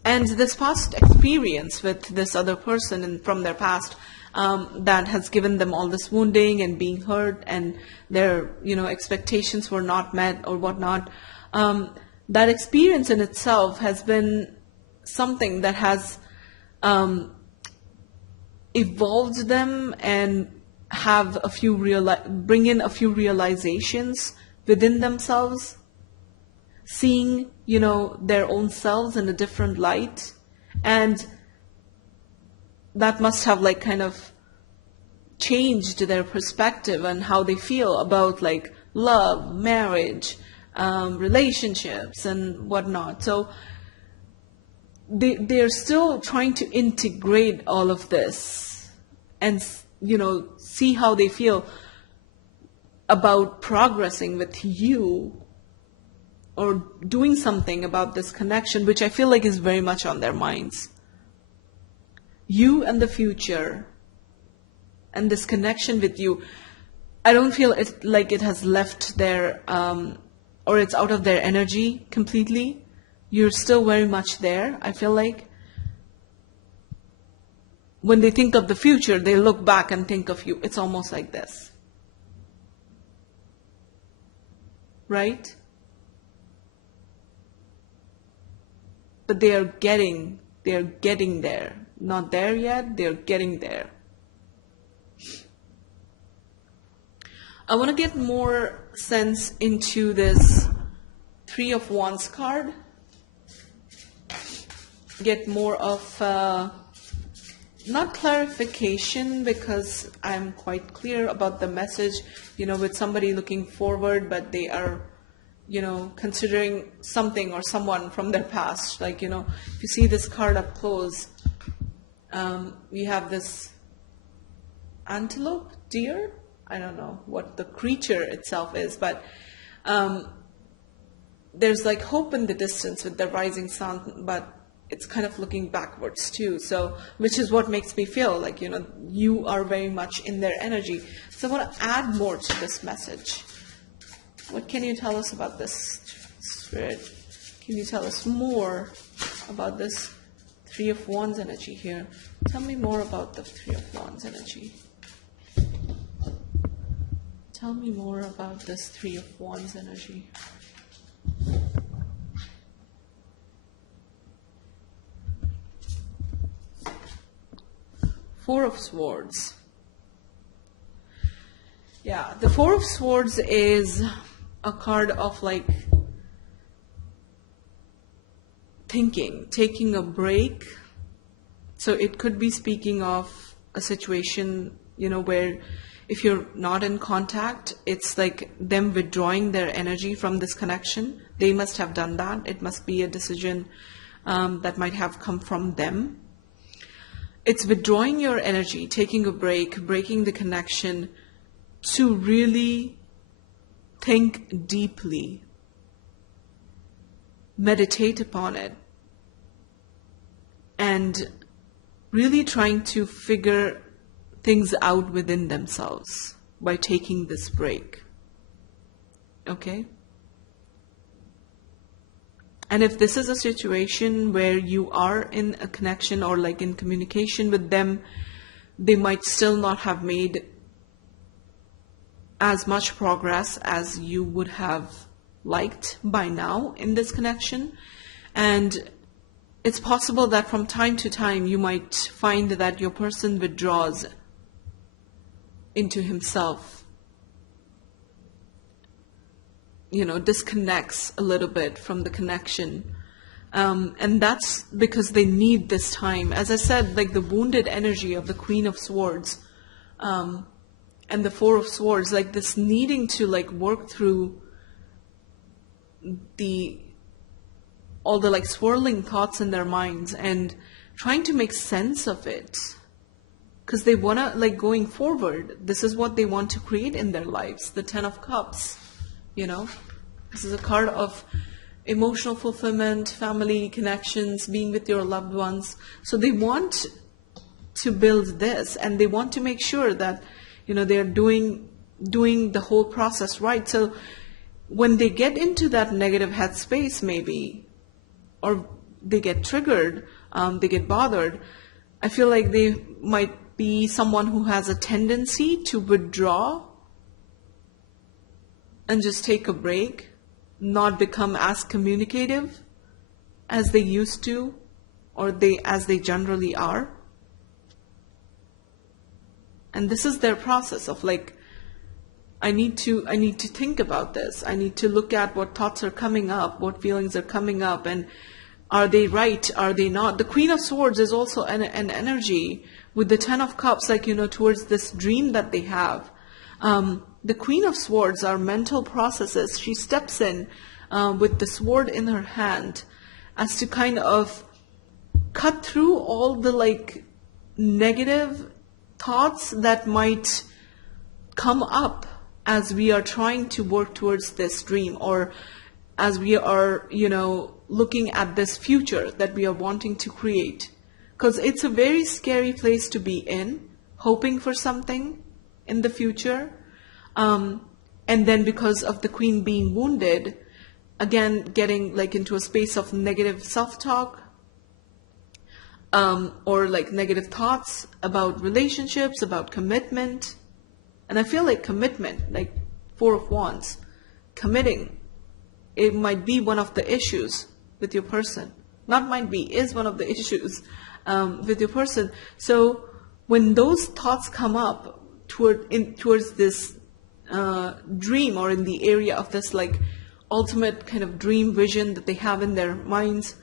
And this past experience with this other person and from their past, that has given them all this wounding and being hurt, and their, expectations were not met or whatnot. That experience in itself has been something that has evolved them and have bring in a few realizations within themselves, seeing, their own selves in a different light. And that must have like kind of changed their perspective and how they feel about like love, marriage, relationships and whatnot. So they're still trying to integrate all of this and, see how they feel about progressing with you or doing something about this connection, which I feel like is very much on their minds. You and the future and this connection with you, I don't feel it like it has left their, or it's out of their energy completely. You're still very much there, I feel like. When they think of the future, they look back and think of you. It's almost like this. Right? But they are getting there. Not there yet, they're getting there. I want to get more sense into this Three of Wands card. Get more of, not clarification, because I'm quite clear about the message, with somebody looking forward, but they are, considering something or someone from their past. Like, if you see this card up close, we have this antelope, deer? I don't know what the creature itself is, but there's like hope in the distance with the rising sun, but it's kind of looking backwards too. So, which is what makes me feel like, you are very much in their energy. So I want to add more to this message. What can you tell us about this, Spirit? Can you tell us more about this Three of Wands energy here? Tell me more about the Three of Wands energy. Tell me more about this Three of Wands energy. Four of Swords. Yeah, the Four of Swords is a card of like thinking, taking a break. So it could be speaking of a situation, where if you're not in contact, it's like them withdrawing their energy from this connection. They must have done that. It must be a decision that might have come from them. It's withdrawing your energy, taking a break, breaking the connection to really think deeply, meditate upon it, and really trying to figure things out within themselves by taking this break. Okay? And if this is a situation where you are in a connection or like in communication with them, they might still not have made as much progress as you would have liked by now in this connection. And it's possible that from time to time you might find that your person withdraws into himself, disconnects a little bit from the connection. And that's because they need this time. As I said, like the wounded energy of the Queen of Swords and the Four of Swords, like this needing to like work through all the like swirling thoughts in their minds and trying to make sense of it because they want to, like, going forward, this is what they want to create in their lives. The Ten of Cups, you know, this is a card of emotional fulfillment, family connections, being with your loved ones. So they want to build this, and they want to make sure that, you know, they're doing the whole process right. So when they get into that negative headspace, maybe, or they get triggered, they get bothered, I feel like they might be someone who has a tendency to withdraw and just take a break, not become as communicative as they used to, or as they generally are. And this is their process of, like, I need to think about this. I need to look at what thoughts are coming up, what feelings are coming up, and are they right? Are they not? The Queen of Swords is also an energy with the Ten of Cups, like, you know, towards this dream that they have. The Queen of Swords are mental processes. She steps in with the sword in her hand as to kind of cut through all the, like, negative thoughts that might come up as we are trying to work towards this dream, or as we are, you know, looking at this future that we are wanting to create. Because it's a very scary place to be in, hoping for something in the future. And then because of the Queen being wounded, again, getting, like, into a space of negative self-talk, or, like, negative thoughts about relationships, about commitment. And I feel like commitment, like Four of Wands, committing, it might be one of the issues with your person. Not might be, is one of the issues with your person. So when those thoughts come up towards this dream, or in the area of this, like, ultimate kind of dream vision that they have in their minds,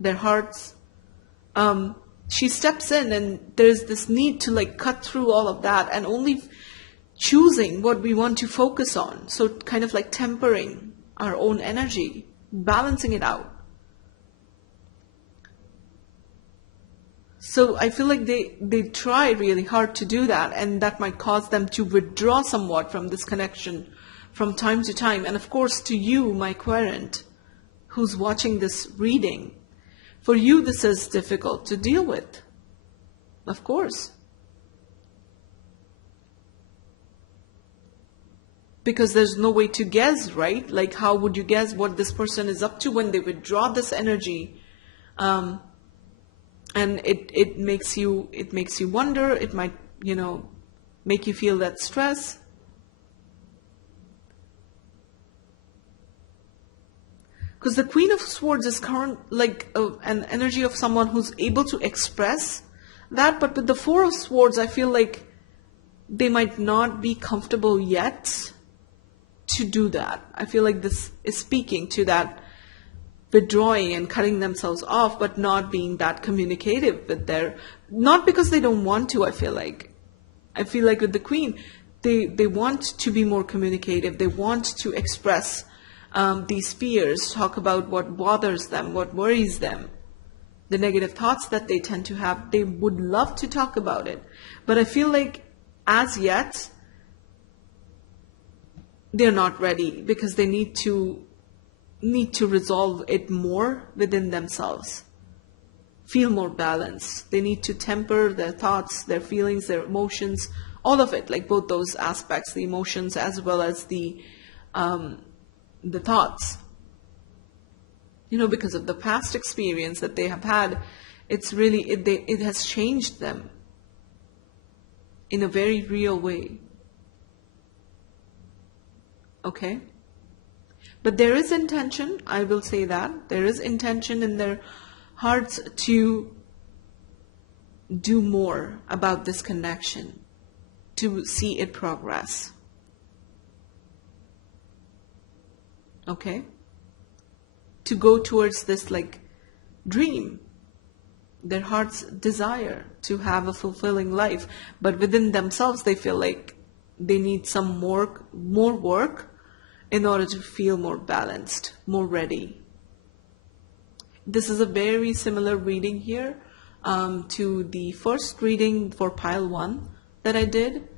their hearts, she steps in, and there's this need to, like, cut through all of that and only choosing what we want to focus on. So kind of like tempering our own energy, balancing it out. So I feel like they try really hard to do that, and that might cause them to withdraw somewhat from this connection from time to time. And of course, to you, my querent, who's watching this reading, for you this is difficult to deal with, of course. Because there's no way to guess, right? Like, how would you guess what this person is up to when they withdraw this energy? And it makes you wonder. It might, you know, make you feel that stress. Because the Queen of Swords is an energy of someone who's able to express that. But with the Four of Swords, I feel like they might not be comfortable yet to do that. I feel like this is speaking to that withdrawing and cutting themselves off, but not being that communicative with not because they don't want to. I feel like with the Queen, they want to be more communicative. They want to express these fears, talk about what bothers them, what worries them, the negative thoughts that they tend to have. They would love to talk about it, but I feel like as yet they're not ready, because they need to resolve it more within themselves, feel more balanced. They need to temper their thoughts, their feelings, their emotions, all of it, like both those aspects, the emotions as well as the thoughts. You know, because of the past experience that they have had, it's really, it has changed them in a very real way. Okay? But there is intention, I will say that. There is intention in their hearts to do more about this connection, to see it progress. Okay? To go towards this, like, dream, their heart's desire to have a fulfilling life. But within themselves, they feel like they need some more work in order to feel more balanced, more ready. This is a very similar reading here to the first reading for pile 1 that I did.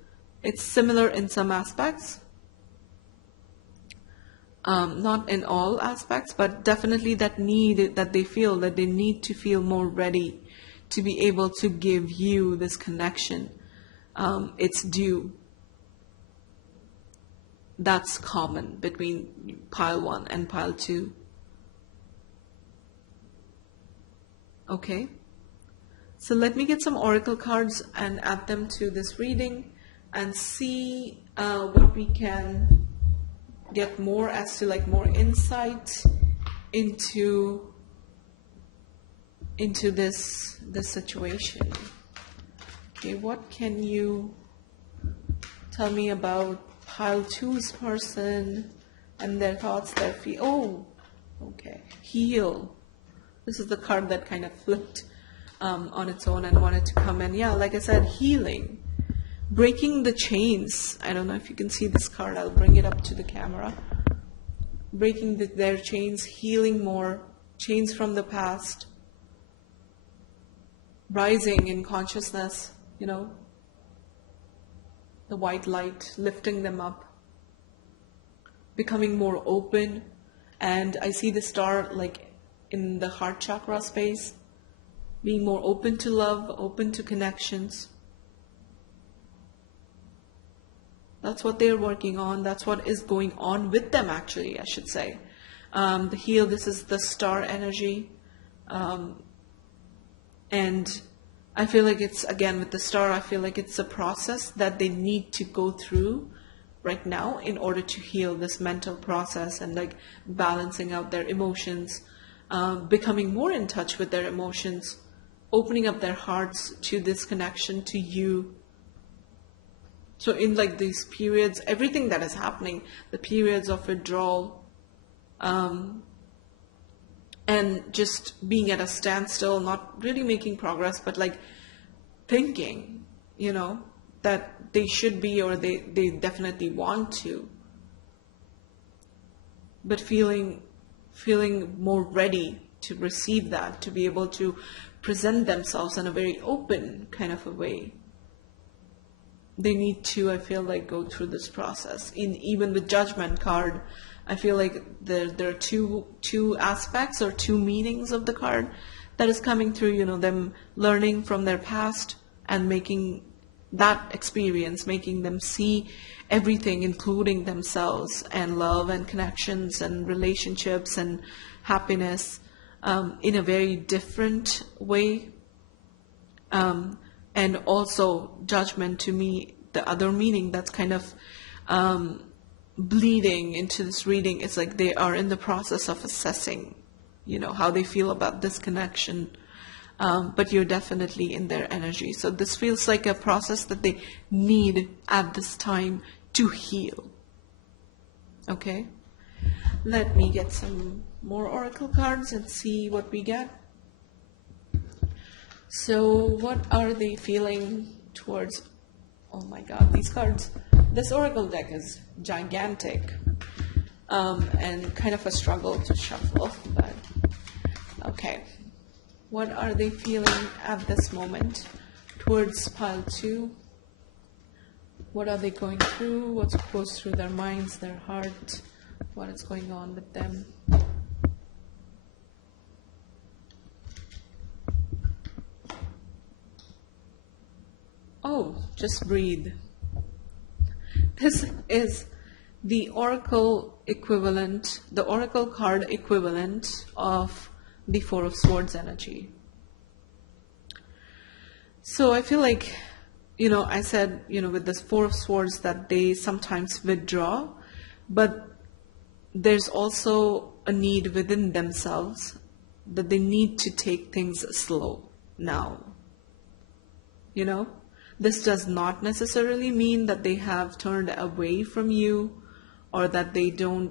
It's similar in some aspects, not in all aspects, but definitely that need that they feel, that they need to feel more ready to be able to give you this connection. It's due. That's common between pile 1 and pile 2. Okay, so let me get some oracle cards and add them to this reading and see what we can get more as to like more insight into this situation. Okay, what can you tell me about pile 2's person and their thoughts, their okay, heal. This is the card that kind of flipped on its own and wanted to come in. Yeah, like I said, healing, breaking the chains. I don't know if you can see this card. I'll bring it up to the camera. Breaking their chains, healing more chains from the past, rising in consciousness, the white light, lifting them up, becoming more open. And I see the star like in the heart chakra space, being more open to love, open to connections. That's what they're working on. That's what is going on with them, actually, I should say. The heal, this is the star energy. And I feel like it's, again, with the star, I feel like it's a process that they need to go through right now in order to heal this mental process and like balancing out their emotions, becoming more in touch with their emotions, opening up their hearts to this connection to you. So in like these periods, everything that is happening, the periods of withdrawal, and just being at a standstill, not really making progress, but like thinking, that they should be, or they definitely want to, but feeling more ready to receive that, to be able to present themselves in a very open kind of a way. They need to, I feel like, go through this process. Even with Judgment card, I feel like there are two aspects or two meanings of the card that is coming through, them learning from their past and making that experience, making them see everything, including themselves and love and connections and relationships and happiness, in a very different way. And also Judgment, to me, the other meaning that's kind of bleeding into this reading is like they are in the process of assessing, how they feel about this connection. But you're definitely in their energy. So this feels like a process that they need at this time to heal. Okay? Let me get some more oracle cards and see what we get. So what are they feeling towards... Oh my god, these cards. This oracle deck is gigantic. And kind of a struggle to shuffle. But okay. What are they feeling at this moment towards pile 2? What are they going through? What goes through their minds, their heart? What is going on with them? Oh, just breathe. This is the oracle equivalent, the oracle card equivalent of the Four of Swords energy. So I feel like, I said, with this Four of Swords that they sometimes withdraw, but there's also a need within themselves that they need to take things slow now. This does not necessarily mean that they have turned away from you or that they don't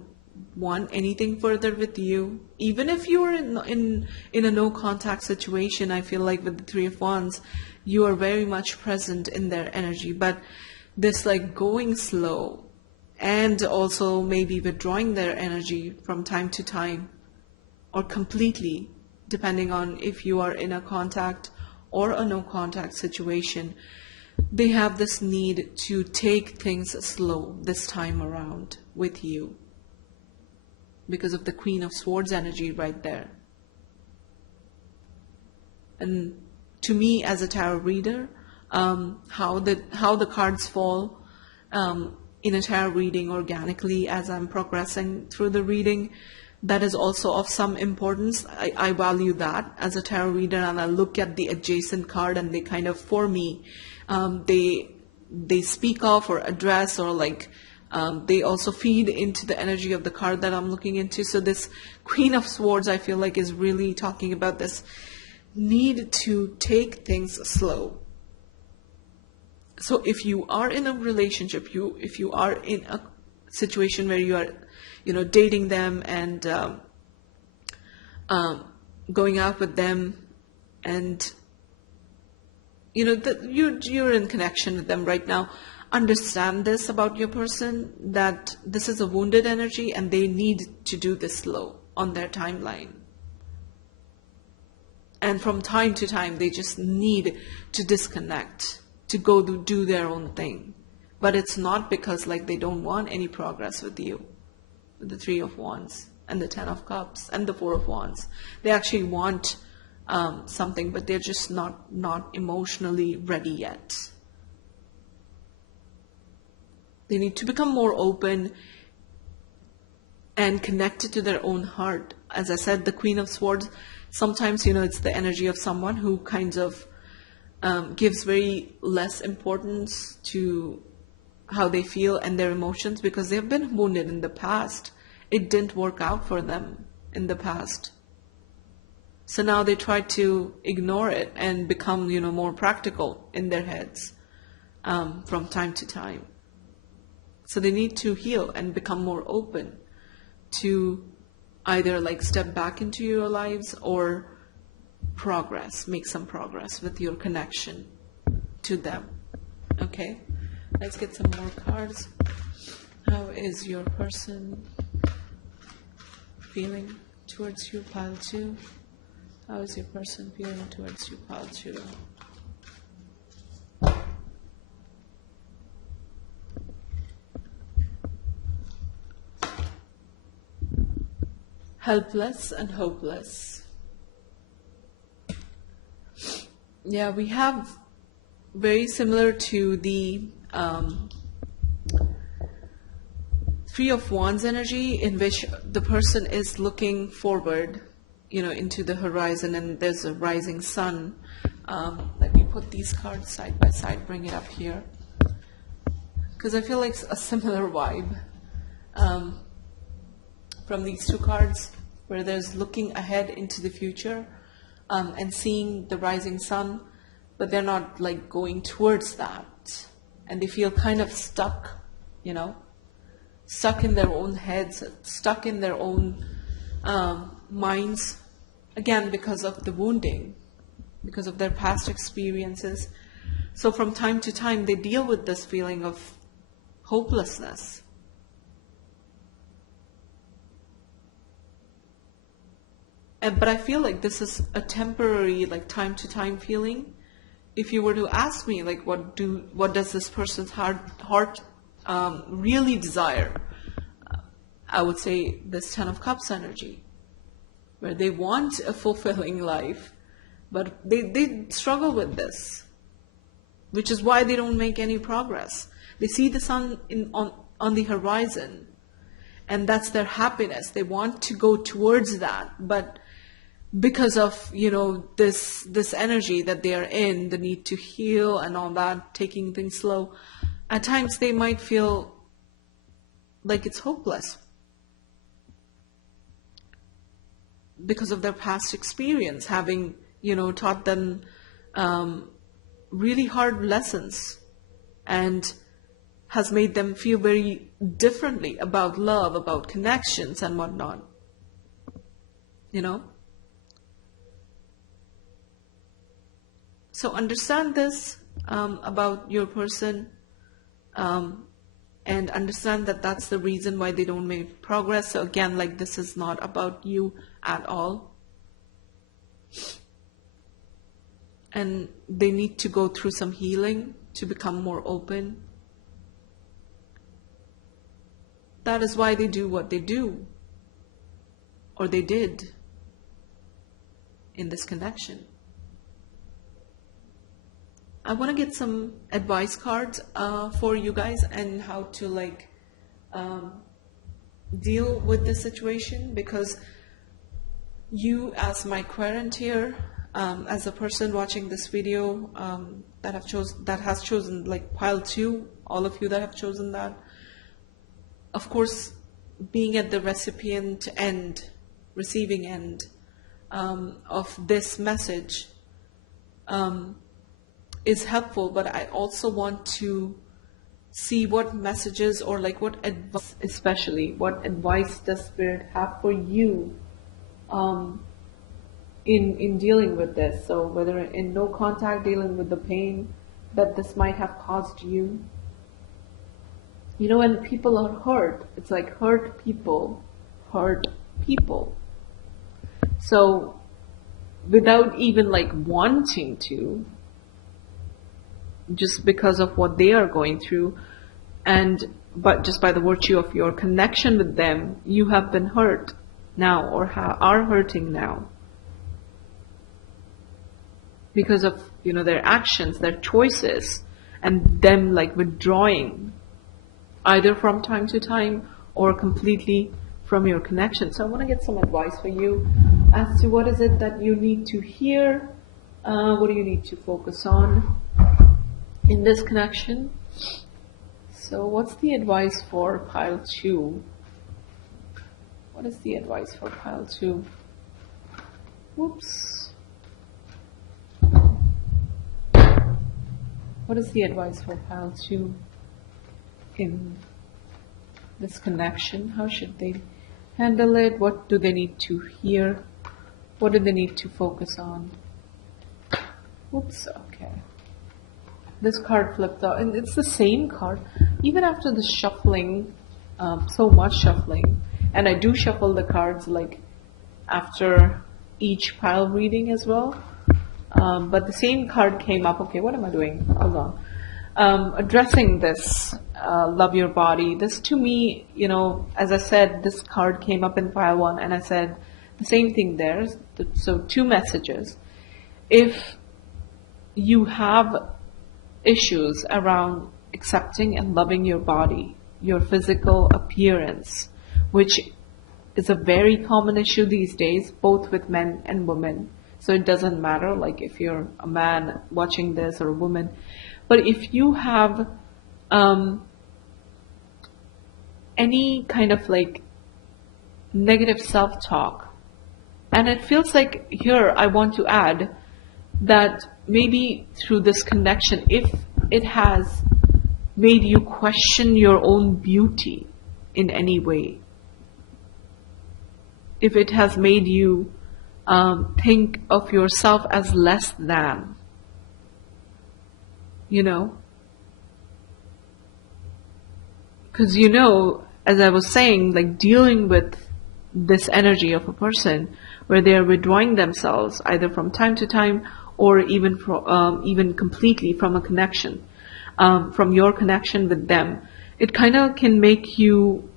want anything further with you. Even if you are in a no contact situation, I feel like with the Three of Wands, you are very much present in their energy. But this like going slow and also maybe withdrawing their energy from time to time or completely, depending on if you are in a contact or a no contact situation, they have this need to take things slow this time around with you because of the Queen of Swords energy right there. And to me, as a tarot reader, how the cards fall in a tarot reading organically as I'm progressing through the reading, that is also of some importance. I value that as a tarot reader, and I look at the adjacent card and they kind of, for me, they speak of or address, or like they also feed into the energy of the card that I'm looking into. So this Queen of Swords, I feel like, is really talking about this need to take things slow. So if you are in a relationship, if you are in a situation where you are, dating them and going out with them, and you're in connection with them right now, understand this about your person, that this is a wounded energy and they need to do this slow on their timeline. And from time to time, they just need to disconnect, to go do their own thing. But it's not because like they don't want any progress with you. With the Three of Wands and the Ten of Cups and the Four of Wands, they actually want something, but they're just not emotionally ready yet. They need to become more open and connected to their own heart. As I said, the Queen of Swords, sometimes, it's the energy of someone who kind of gives very less importance to how they feel and their emotions because they've been wounded in the past. It didn't work out for them in the past. So now they try to ignore it and become, more practical in their heads from time to time. So they need to heal and become more open to either like step back into your lives or make some progress with your connection to them. Okay, let's get some more cards. How is your person feeling towards you, pile 2? How is your person feeling towards you, pile 2? Helpless and hopeless. Yeah, we have very similar to the Three of Wands energy, in which the person is looking forward, into the horizon, and there's a rising sun. Let me put these cards side by side, bring it up here, because I feel like a similar vibe from these two cards, where there's looking ahead into the future and seeing the rising sun, but they're not like going towards that, and they feel kind of stuck, stuck in their own heads, stuck in their own minds, again because of the wounding, because of their past experiences. So from time to time they deal with this feeling of hopelessness. But I feel like this is a temporary, like time to time feeling. If you were to ask me, like, what does this person's heart really desire? I would say this Ten of Cups energy, where they want a fulfilling life, but they struggle with this, which is why they don't make any progress. They see the sun on the horizon, and that's their happiness. They want to go towards that, but because of this energy that they are in, the need to heal and all that, taking things slow, at times they might feel like it's hopeless because of their past experience, having taught them really hard lessons, and has made them feel very differently about love, about connections and whatnot. So understand this about your person, and understand that that's the reason why they don't make progress. So again, like, this is not about you at all. and they need to go through some healing to become more open. That is why they do what they do, or they did in this connection. I want to get some advice cards for you guys and how to deal with this situation, because you, as my querent here, as a person watching this video, that has chosen like pile 2, all of you that have chosen that, of course, being at the recipient end, receiving end of this message is helpful, but I also want to see what messages or like what advice, especially what advice does Spirit have for you in dealing with this. So whether in no contact, dealing with the pain that this might have caused you. You know, when people are hurt, it's like hurt people. So without even like wanting to, just because of what they are going through, but just by the virtue of your connection with them, you have been hurt now, or are hurting now, because of, you know, their actions, their choices, and them like withdrawing either from time to time or completely from your connection. So I want to get some advice for you as to what is it that you need to hear, what do you need to focus on in this connection. So what's the advice for pile 2? What is the advice for pile 2? Whoops. What is the advice for pile 2 in this connection? How should they handle it? What do they need to hear? What do they need to focus on? Oops, okay. This card flipped out, and it's the same card. Even after the shuffling, so much shuffling, and I do shuffle the cards like after each pile reading as well. But the same card came up. Okay, what am I doing? Hold on. Addressing this, love your body. This to me, you know, as I said, this card came up in pile 1, and I said the same thing there. So 2 messages. If you have issues around accepting and loving your body, your physical appearance, which is a very common issue these days, both with men and women. So it doesn't matter, like if you're a man watching this or a woman. But if you have any kind of like negative self-talk, and it feels like here I want to add that maybe through this connection, if it has made you question your own beauty in any way, if it has made you think of yourself as less than, you know, because, you know, as I was saying, like dealing with this energy of a person where they are withdrawing themselves either from time to time or even even completely from a connection, from your connection with them, it kind of can make you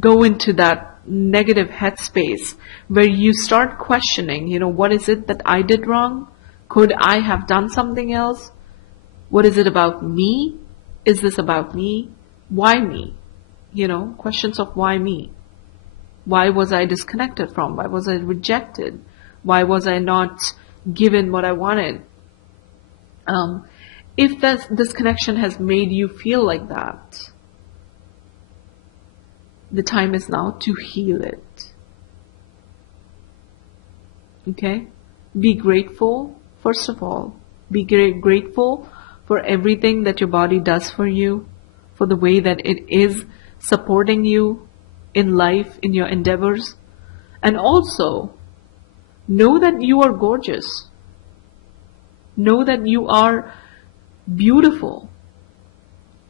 go into that negative headspace where you start questioning, you know, what is it that I did wrong? Could I have done something else? What is it about me? Is this about me? Why me? You know, questions of why me? Why was I disconnected from? Why was I rejected? Why was I not given what I wanted? If this connection has made you feel like that, the time is now to heal it. Okay? Be grateful, first of all. Be grateful for everything that your body does for you, for the way that it is supporting you in life, in your endeavors. And also, know that you are gorgeous. Know that you are beautiful.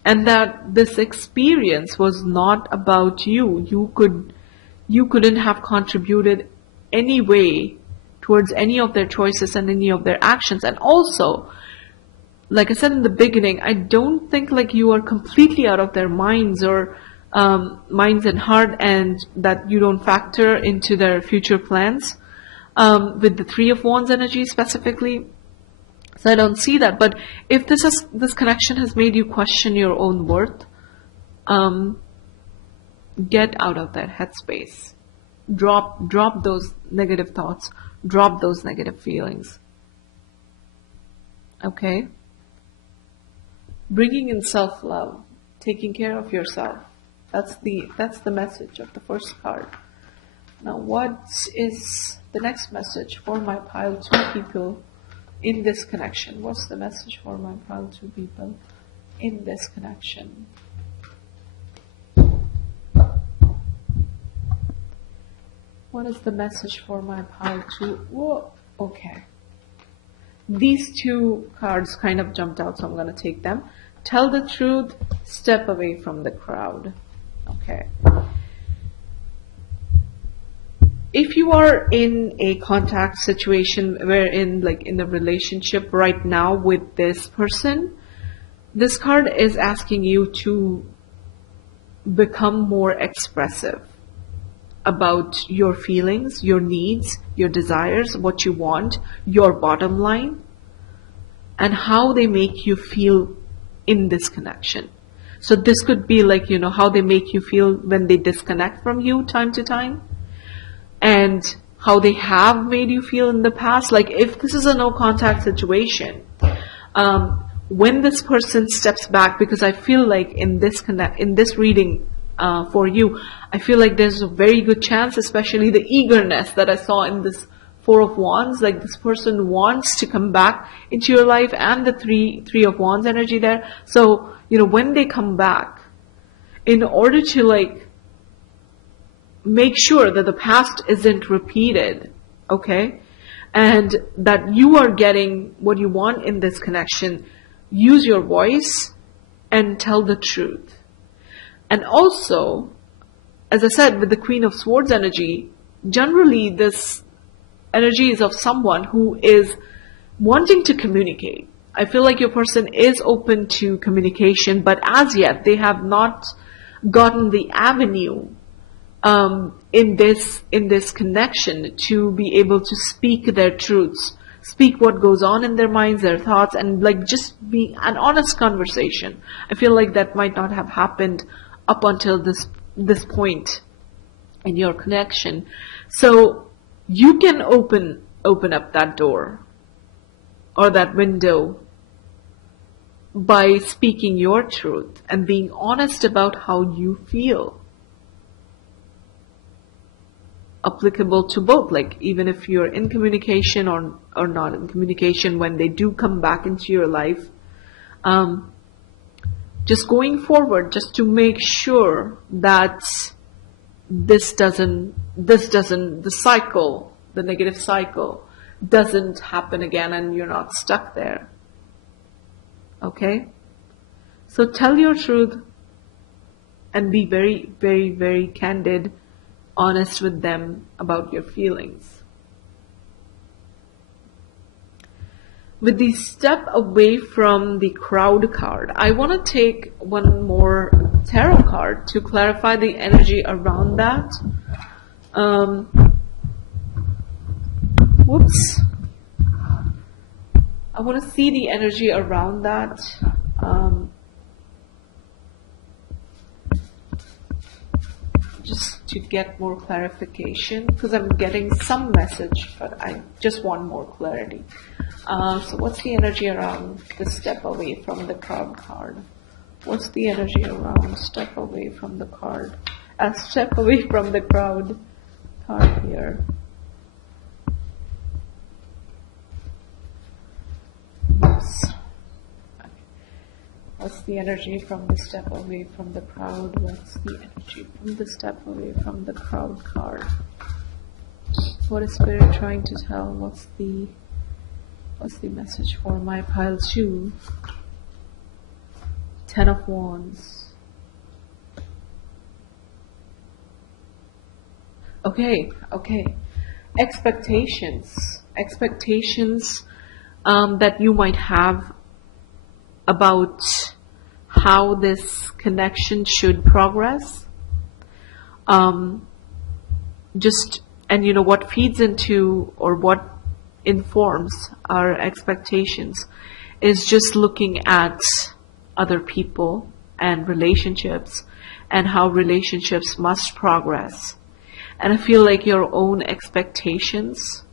And that this experience was not about you. You couldn't have contributed any way towards any of their choices and any of their actions. And also, like I said in the beginning, I don't think like you are completely out of their minds or minds and heart, and that you don't factor into their future plans with the Three of Wands energy specifically. So I don't see that. But if this connection has made you question your own worth, get out of that headspace. Drop those negative thoughts. Drop those negative feelings. Okay? Bringing in self-love, taking care of yourself. That's the message of the first card. Now, what is the next message for my pile 2 people in this connection? What's the message for my pile 2 people in this connection? What is the message for my pile 2? Whoa, okay. These 2 cards kind of jumped out, so I'm going to take them. Tell the truth, step away from the crowd. Okay. If you are in a contact situation wherein, like in a relationship right now with this person, this card is asking you to become more expressive about your feelings, your needs, your desires, what you want, your bottom line, and how they make you feel in this connection. So this could be like, how they make you feel when they disconnect from you time to time, and how they have made you feel in the past. Like if this is a no contact situation, when this person steps back, because I feel like in this reading for you, I feel like there's a very good chance, especially the eagerness that I saw in this Four of Wands, like this person wants to come back into your life, and the Three of Wands energy there. So, when they come back, in order to like make sure that the past isn't repeated, okay, and that you are getting what you want in this connection, use your voice and tell the truth. And also, as I said, with the Queen of Swords energy, generally this energy is of someone who is wanting to communicate. I feel like your person is open to communication, but as yet they have not gotten the avenue in this connection to be able to speak their truths, speak what goes on in their minds, their thoughts, and like just be an honest conversation. I feel like that might not have happened up until this point in your connection. So you can open up that door or that window by speaking your truth and being honest about how you feel. Applicable to both, like even if you're in communication or not in communication, when they do come back into your life, just going forward, just to make sure that the cycle, the negative cycle, doesn't happen again and you're not stuck there. Okay? So tell your truth and be very, very, very candid, honest with them about your feelings. With the step away from the crowd card, I want to take one more tarot card to clarify the energy around that. Whoops. I want to see the energy around that. Just to get more clarification, because I'm getting some message, but I just want more clarity. So what's the energy around the step away from the crowd card? What's the energy around step away from the card? Step away from the crowd card here. Oops. What's the energy from the step away from the crowd? What's the energy from the step away from the crowd card? What is Spirit trying to tell? What's the message for my pile 2? 10 of Wands. Okay. expectations that you might have about how this connection should progress. And what feeds into, or what informs our expectations, is just looking at other people and relationships and how relationships must progress. And I feel like your own expectations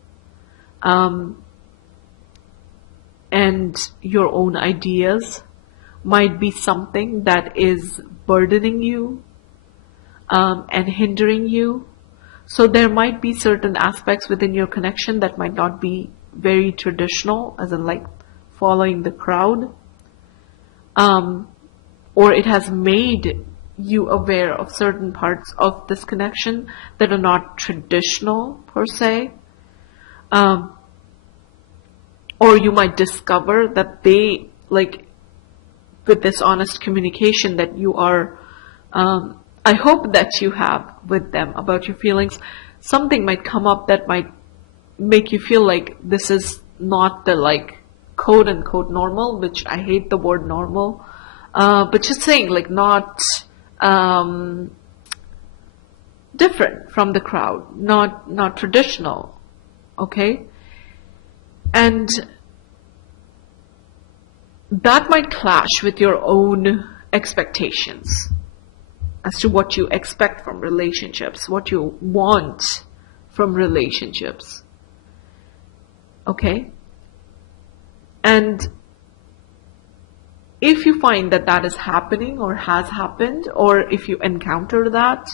and your own ideas might be something that is burdening you and hindering you. So there might be certain aspects within your connection that might not be very traditional, as in like following the crowd, or it has made you aware of certain parts of this connection that are not traditional per se. Or you might discover that they, like, with this honest communication that you are, I hope that you have with them about your feelings, something might come up that might make you feel like this is not the, like, quote unquote normal, which I hate the word normal, but just saying, like, not different from the crowd, not traditional, okay? And that might clash with your own expectations as to what you expect from relationships, what you want from relationships, okay? And if you find that that is happening or has happened, or if you encounter that,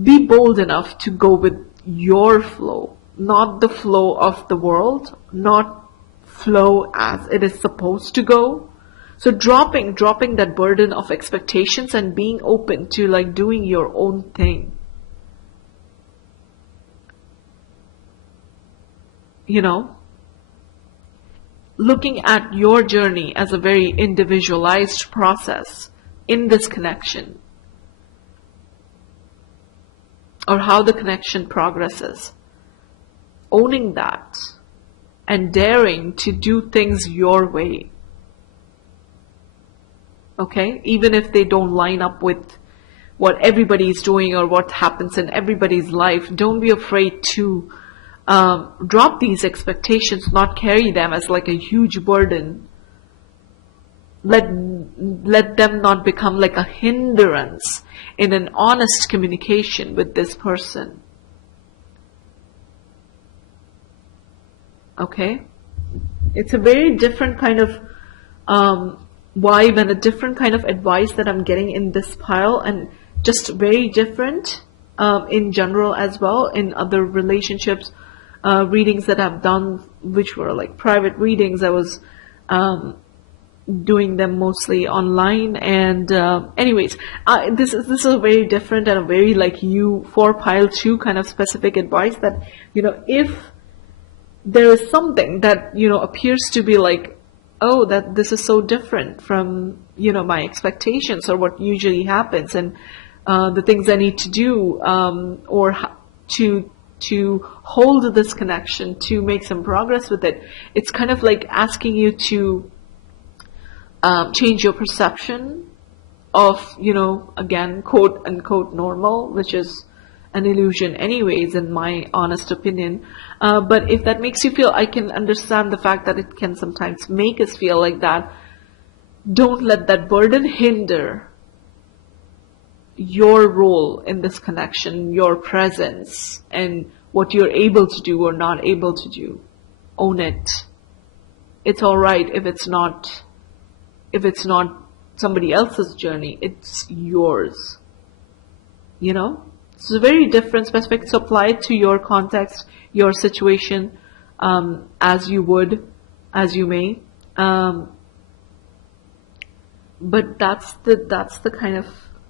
be bold enough to go with your flow, not the flow of the world, not flow as it is supposed to go. So dropping that burden of expectations and being open to, like, doing your own thing. Looking at your journey as a very individualized process in this connection, or how the connection progresses. Owning that and daring to do things your way. Okay? Even if they don't line up with what everybody's doing or what happens in everybody's life, don't be afraid to drop these expectations, not carry them as like a huge burden. Let them not become like a hindrance in an honest communication with this person. Okay? It's a very different kind of vibe and a different kind of advice that I'm getting in this pile, and just very different in general as well in other relationships readings that I've done, which were like private readings. I was doing them mostly online, and anyways, this is a very different and a very like you for pile 2 kind of specific advice that, if there is something that, appears to be like, oh, that this is so different from, my expectations or what usually happens, and the things I need to do, or to hold this connection, to make some progress with it. It's kind of like asking you to change your perception of, again, quote unquote normal, which is an illusion anyways, in my honest opinion. But if that makes you feel, I can understand the fact that it can sometimes make us feel like that. Don't let that burden hinder your role in this connection, your presence, and what you're able to do or not able to do. Own it. It's alright if it's not somebody else's journey, it's yours. It's a very different specific, so apply it to your context, your situation, as you may. But that's the kind of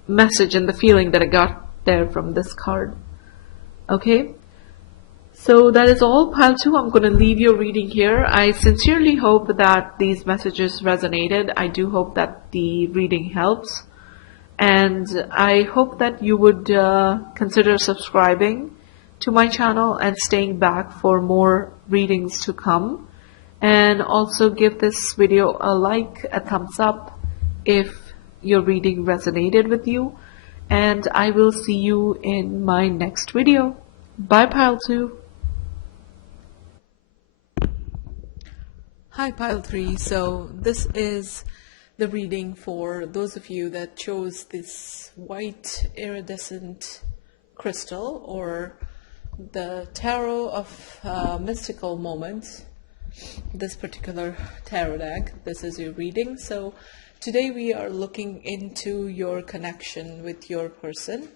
message and the feeling that I got there from this card. Okay? So that is all, pile 2. I'm going to leave your reading here. I sincerely hope that these messages resonated. I do hope that the reading helps. And I hope that you would consider subscribing to my channel and staying back for more readings to come. And also give this video a like, a thumbs up if your reading resonated with you. And I will see you in my next video. Bye, Pile 2. Hi, Pile 3. So this is the reading for those of you that chose this white iridescent crystal, or the tarot of mystical moments. This particular tarot deck, this is your reading. So today we are looking into your connection with your person,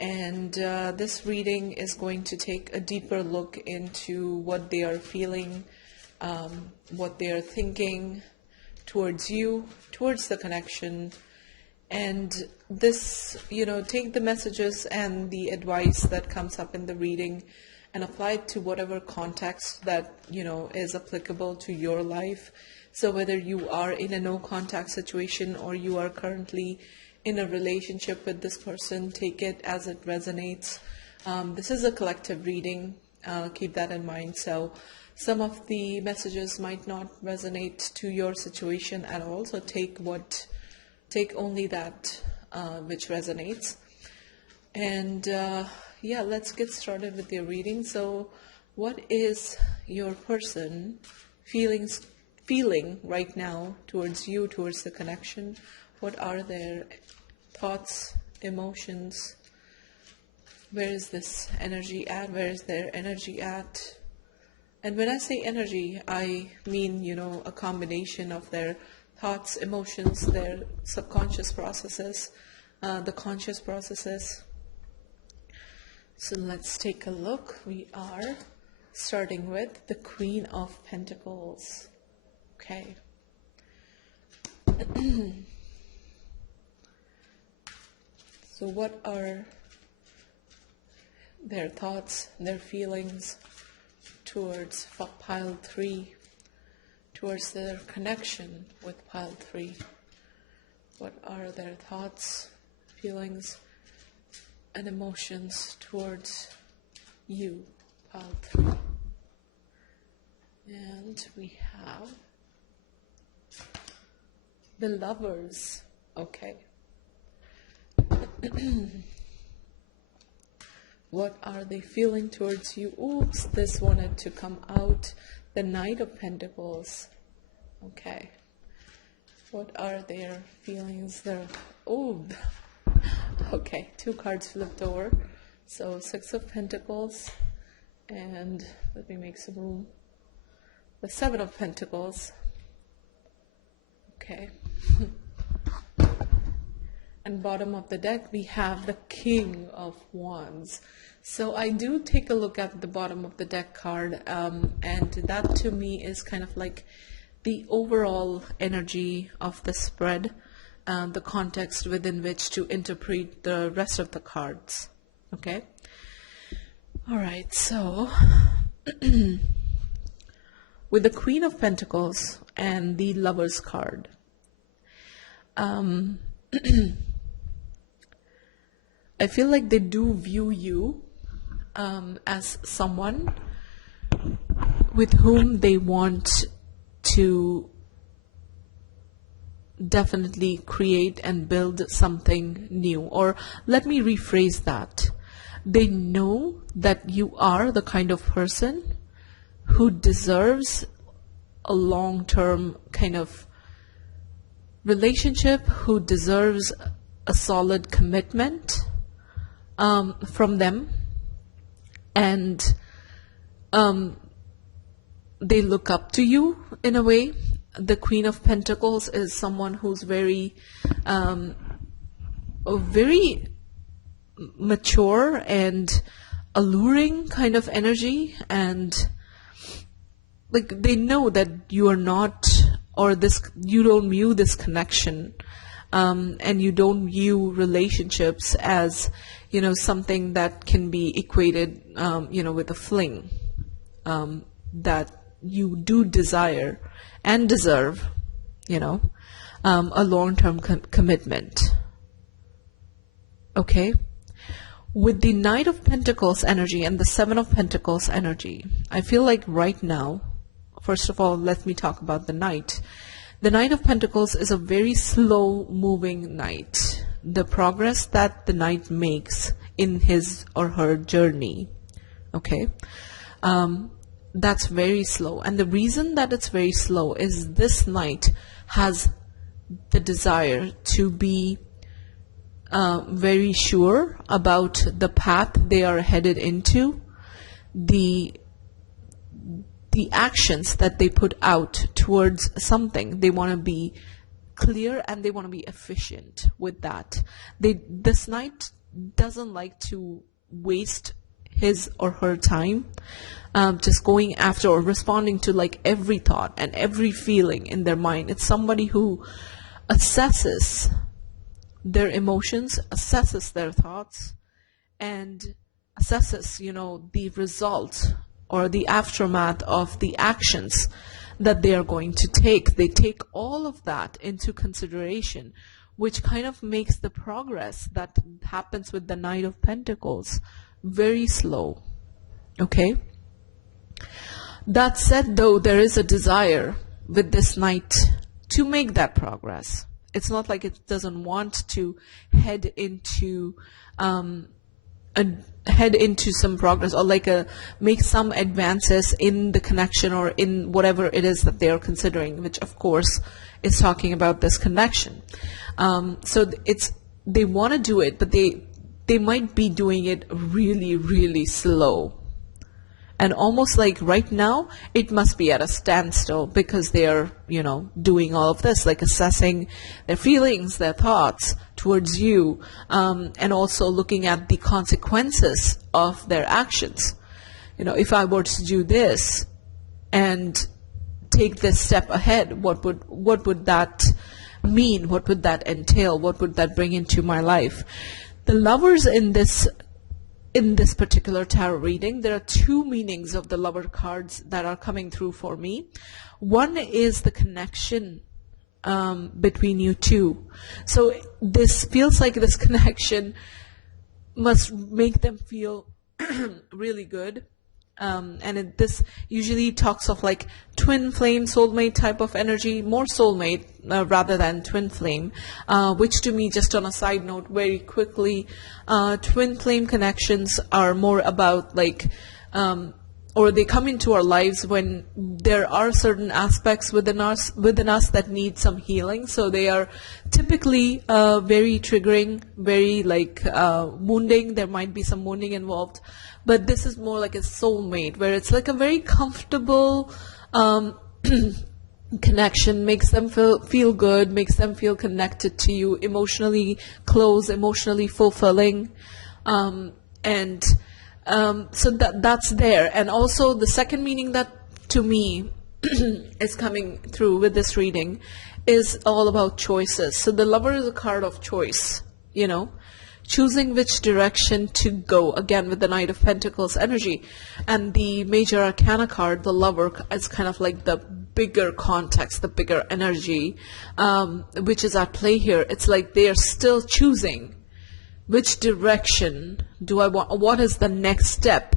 and this reading is going to take a deeper look into what they are feeling, what they are thinking towards you, towards the connection. And this, take the messages and the advice that comes up in the reading and apply it to whatever context that, is applicable to your life. So whether you are in a no contact situation or you are currently in a relationship with this person, take it as it resonates. This is a collective reading. Keep that in mind. So some of the messages might not resonate to your situation at all. So take only that which resonates. And yeah, let's get started with your reading. So what is your person feeling right now towards you, towards the connection? What are their thoughts, emotions? Where is this energy at? Where is their energy at? And when I say energy, I mean, a combination of their thoughts, emotions, their subconscious processes, the conscious processes. So let's take a look. We are starting with the Queen of Pentacles. Okay. So what are their thoughts, their feelings towards Pile 3, towards their connection with Pile 3? What are their thoughts, feelings, and emotions towards you, Pile 3? And we have the Lovers. Okay. What are they feeling towards you? Oops, this wanted to come out. The Knight of Pentacles. Okay. What are their feelings? Okay, 2 cards flipped over. So 6 of Pentacles, and let me make some room. The 7 of Pentacles. Okay. And bottom of the deck, we have the King of Wands. So I do take a look at the bottom of the deck card, and that to me is kind of like the overall energy of the spread, the context within which to interpret the rest of the cards. Okay? All right, so with the Queen of Pentacles and the Lovers card, I feel like they do view you as someone with whom they want to definitely create and build something new. Or let me rephrase that. They know that you are the kind of person who deserves a long-term kind of relationship, who deserves a solid commitment from them, and they look up to you in a way. The Queen of Pentacles is someone who's very mature and alluring kind of energy, and like they know that you are not, or this, you don't view this connection, and you don't view relationships as, something that can be equated, with a fling, that you do desire and deserve, a long-term commitment. Okay. With the Knight of Pentacles energy and the Seven of Pentacles energy, I feel like right now, first of all, let me talk about the Knight. The Knight of Pentacles is a very slow moving knight. The progress that the knight makes in his or her journey, okay, that's very slow. And the reason that it's very slow is this knight has the desire to be very sure about the path they are headed into, the actions that they put out towards something. They want to be clear and they want to be efficient with that. This knight doesn't like to waste his or her time just going after or responding to like every thought and every feeling in their mind. It's somebody who assesses their emotions, assesses their thoughts, and assesses, the result or the aftermath of the actions that they are going to take. They take all of that into consideration, which kind of makes the progress that happens with the Knight of Pentacles very slow. Okay? That said, though, there is a desire with this knight to make that progress. It's not like it doesn't want to head into some progress or make some advances in the connection or in whatever it is that they are considering, which of course is talking about this connection. So they want to do it, but they might be doing it really, really slow. And almost like right now, it must be at a standstill because they are, doing all of this, like assessing their feelings, their thoughts towards you, and also looking at the consequences of their actions. If I were to do this and take this step ahead, what would that mean? What would that entail? What would that bring into my life? The Lovers in this particular tarot reading, there are two meanings of the Lover cards that are coming through for me. One is the connection between you two. So this feels like this connection must make them feel really good. This usually talks of like twin flame, soulmate type of energy, more soulmate rather than twin flame, which to me, just on a side note, very quickly, twin flame connections are more about or they come into our lives when there are certain aspects within us that need some healing. So they are typically very triggering, very wounding. There might be some wounding involved, but this is more like a soulmate, where it's like a very comfortable connection, makes them feel good, makes them feel connected to you, emotionally close, emotionally fulfilling, so that's there. And also the second meaning that to me is coming through with this reading is all about choices. So the Lover is a card of choice, choosing which direction to go, again with the Knight of Pentacles energy. And the Major Arcana card, the Lover, is kind of like the bigger context, the bigger energy, which is at play here. It's like they are still choosing which direction do I want, what is the next step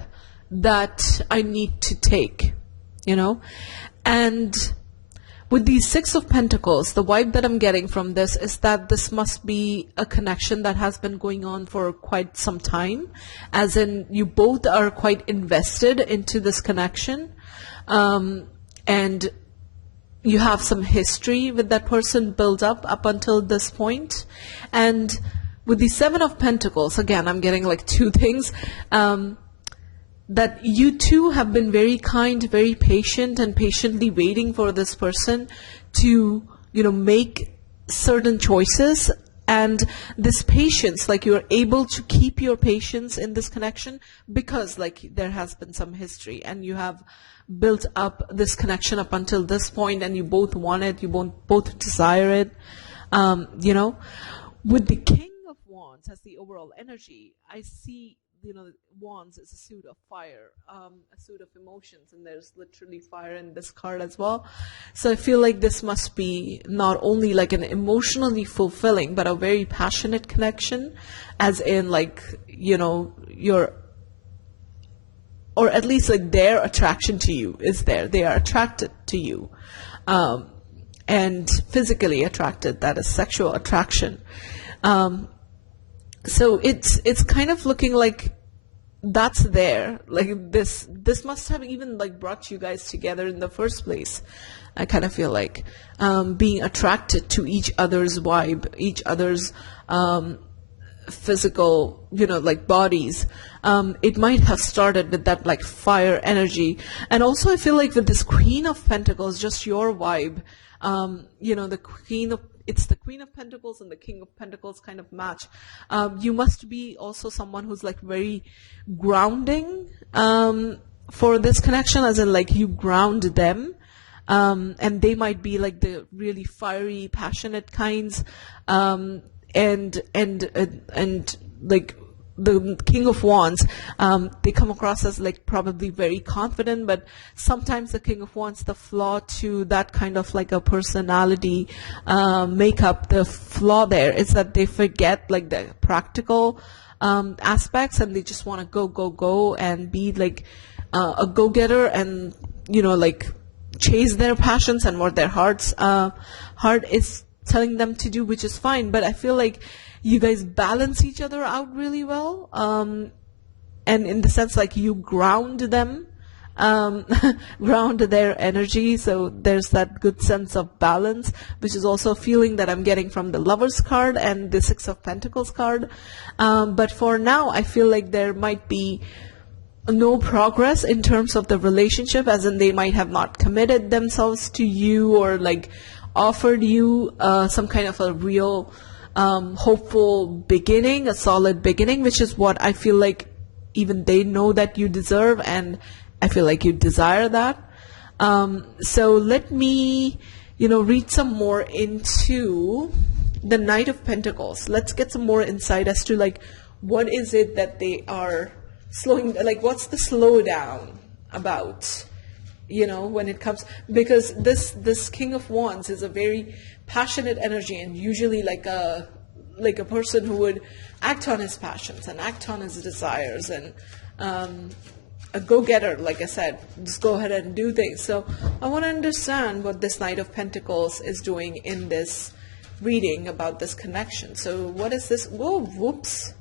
that I need to take, And with the Six of Pentacles, the vibe that I'm getting from this is that this must be a connection that has been going on for quite some time, as in you both are quite invested into this connection, and you have some history with that person built up until this point. And with the Seven of Pentacles, again, I'm getting like two things, that you two have been very kind, very patient, and patiently waiting for this person to, make certain choices. And this patience, you're able to keep your patience in this connection because there has been some history and you have built up this connection up until this point, and you both want it, you both desire it, With the King of Wands as the overall energy, I see, Wands is a suit of fire, a suit of emotions, and there's literally fire in this card as well. So I feel like this must be not only like an emotionally fulfilling, but a very passionate connection, as in or at least like their attraction to you is there. They are attracted to you, and physically attracted. That is sexual attraction. So it's kind of looking like that's there. Like this must have even like brought you guys together in the first place. I kind of feel like being attracted to each other's vibe, each other's physical, like bodies. It might have started with that like fire energy. And also I feel like with this Queen of Pentacles, just your vibe, it's the Queen of Pentacles and the King of Pentacles kind of match. You must be also someone who's like very grounding for this connection, as in like you ground them. And they might be like the really fiery, passionate kinds, and like the King of Wands, they come across as like probably very confident, but sometimes the King of Wands, the flaw to that kind of like a personality makeup, the flaw there is that they forget like the practical aspects, and they just want to go and be like a go-getter, and like chase their passions and what their heart is telling them to do, which is fine. But I feel like you guys balance each other out really well, and in the sense like you ground them, ground their energy, so there's that good sense of balance, which is also a feeling that I'm getting from the Lovers card and the Six of Pentacles card. But for now I feel like there might be no progress in terms of the relationship, as in they might have not committed themselves to you or like offered you some kind of a real hopeful beginning, a solid beginning, which is what I feel like even they know that you deserve, and I feel like you desire that. So let me read some more into the Knight of Pentacles. Let's get some more insight as to like what is it that they are slowing, like what's the slowdown about, when it comes, because this King of Wands is a very passionate energy, and usually like a person who would act on his passions and act on his desires, and a go-getter, like I said, just go ahead and do things. So I want to understand what this Knight of Pentacles is doing in this reading about this connection. So what is this? Whoa, whoops.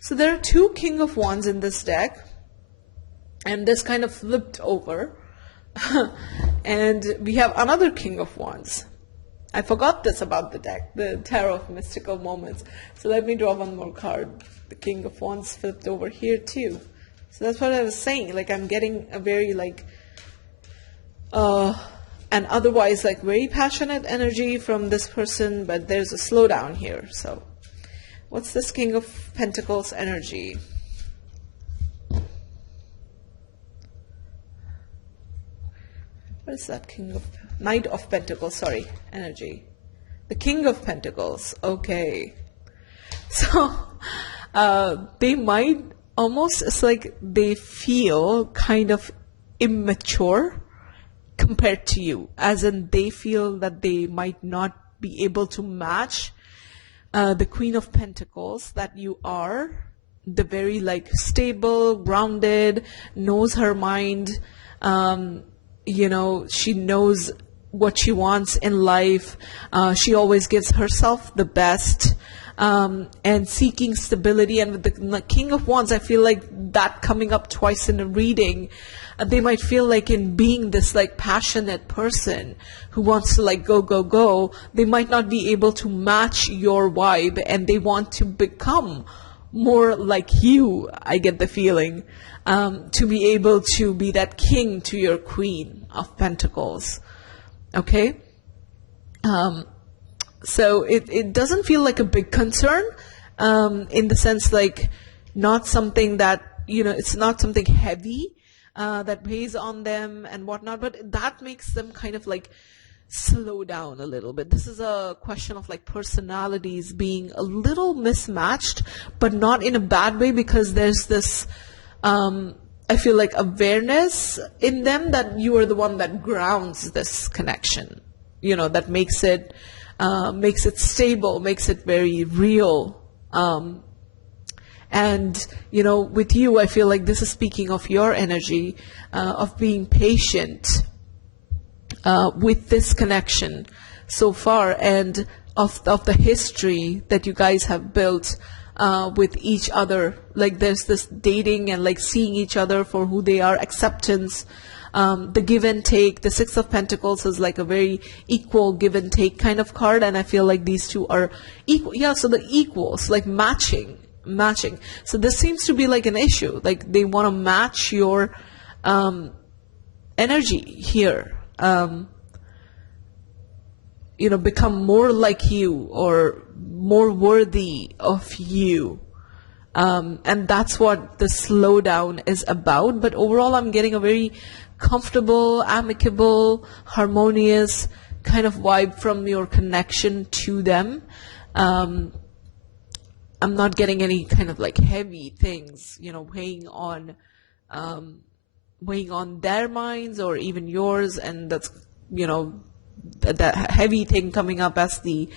So there are two King of Wands in this deck, and this kind of flipped over. And we have another King of Wands. I forgot this about the deck, the Tarot of Mystical Moments. So let me draw one more card. The King of Wands flipped over here too. So that's what I was saying. Like I'm getting a very like, and otherwise like very passionate energy from this person, but there's a slowdown here. So what's this King of Pentacles energy? What is that Knight of Pentacles, sorry, energy. The King of Pentacles, okay. So, they might almost, it's like they feel kind of immature compared to you, as in they feel that they might not be able to match the Queen of Pentacles that you are, the very like stable, grounded, knows her mind, she knows what she wants in life. She always gives herself the best, and seeking stability. And with the King of Wands, I feel like that coming up twice in a reading, they might feel like in being this like passionate person who wants to like go, they might not be able to match your vibe, and they want to become more like you, I get the feeling, to be able to be that king to your Queen of Pentacles. Okay? So it doesn't feel like a big concern, in the sense like not something that, it's not something heavy that weighs on them and whatnot, but that makes them kind of like slow down a little bit. This is a question of like personalities being a little mismatched, but not in a bad way, because there's this I feel like awareness in them that you are the one that grounds this connection, that makes it makes it stable, makes it very real. And, you know, with you, I feel like this is speaking of your energy, of being patient with this connection so far, and of the history that you guys have built with each other. Like there's this dating and like seeing each other for who they are, acceptance, the give and take. The Six of Pentacles is like a very equal give and take kind of card, and I feel like these two are equal. Yeah, so the equals, like matching. So this seems to be like an issue, like they want to match your energy here, you know, become more like you or more worthy of you. And that's what the slowdown is about. But overall, I'm getting a very comfortable, amicable, harmonious kind of vibe from your connection to them. I'm not getting any kind of like heavy things, you know, weighing on their minds or even yours. And that's, you know, that heavy thing coming up as the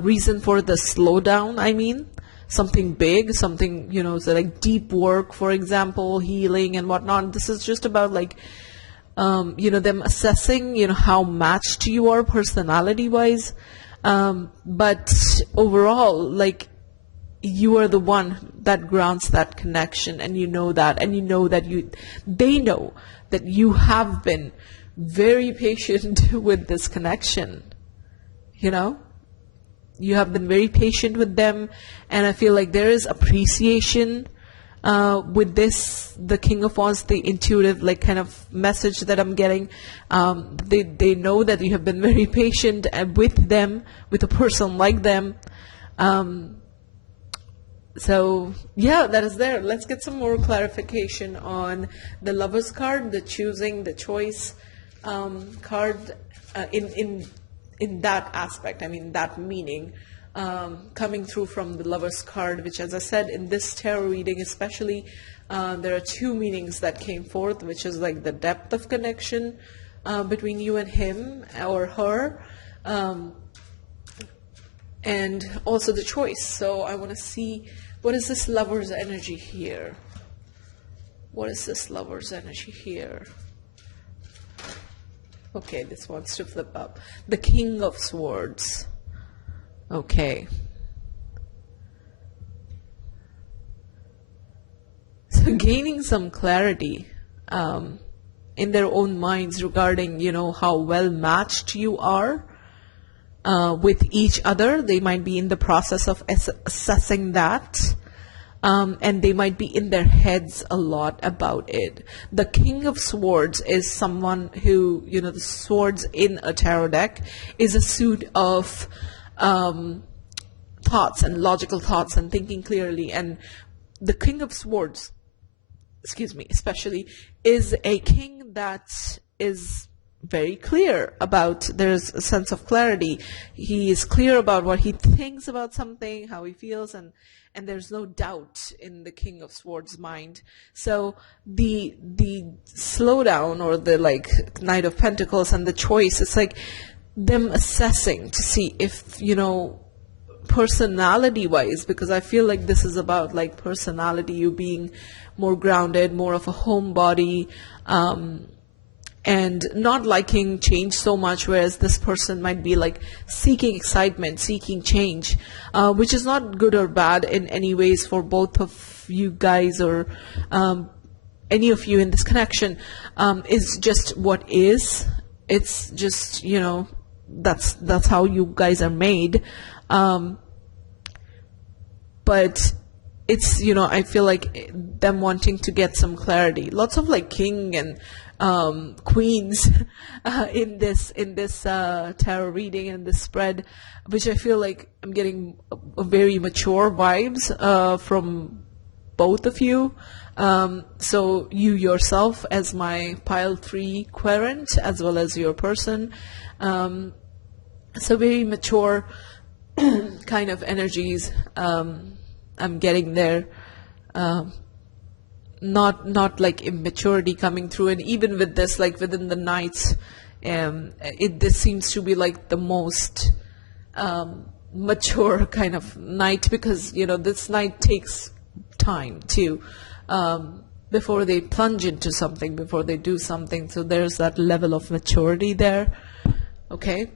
reason for the slowdown. I mean, something big, something, you know, so like deep work, for example, healing and whatnot. This is just about like, you know, them assessing, you know, how matched you are personality wise. But overall, like, you are the one that grounds that connection, and you know that, and you know that they know that you have been very patient with this connection. You know, you have been very patient with them, and I feel like there is appreciation with this, the King of Wands, the intuitive like kind of message that I'm getting. They know that you have been very patient with them, with a person like them. So yeah, that is there. Let's get some more clarification on the Lover's card, the choosing, the choice card in that aspect. I mean, that meaning coming through from the Lover's card, which, as I said, in this tarot reading especially, there are two meanings that came forth, which is like the depth of connection between you and him or her, and also the choice. So I want to see, what is this Lover's energy here? What is this Lover's energy here? Okay, this wants to flip up. The King of Swords. Okay. So gaining some clarity in their own minds regarding, you know, how well matched you are with each other. They might be in the process of assessing that. And they might be in their heads a lot about it. The King of Swords is someone who, you know, the swords in a tarot deck is a suit of thoughts and logical thoughts and thinking clearly. And the King of Swords, especially, is a king that is very clear about, there's a sense of clarity. He is clear about what he thinks about something, how he feels, and there's no doubt in the King of Swords' mind. So the slowdown, or the like Knight of Pentacles and the choice, it's like them assessing to see if, you know, personality wise, because I feel like this is about like personality, you being more grounded, more of a homebody, and not liking change so much, whereas this person might be like seeking excitement, seeking change, which is not good or bad in any ways for both of you guys, or any of you in this connection. It's just what is. It's just, you know, that's how you guys are made. But it's, you know, I feel like them wanting to get some clarity. Lots of like king and queens in this tarot reading and this spread, which I feel like I'm getting a very mature vibes from both of you. So you yourself as my pile 3 querent, as well as your person. So very mature kind of energies I'm getting there. Not like immaturity coming through. And even with this, like within the Knights, this seems to be like the most mature kind of night, because this night takes time to before they plunge into something, before they do something. So there's that level of maturity there. Okay,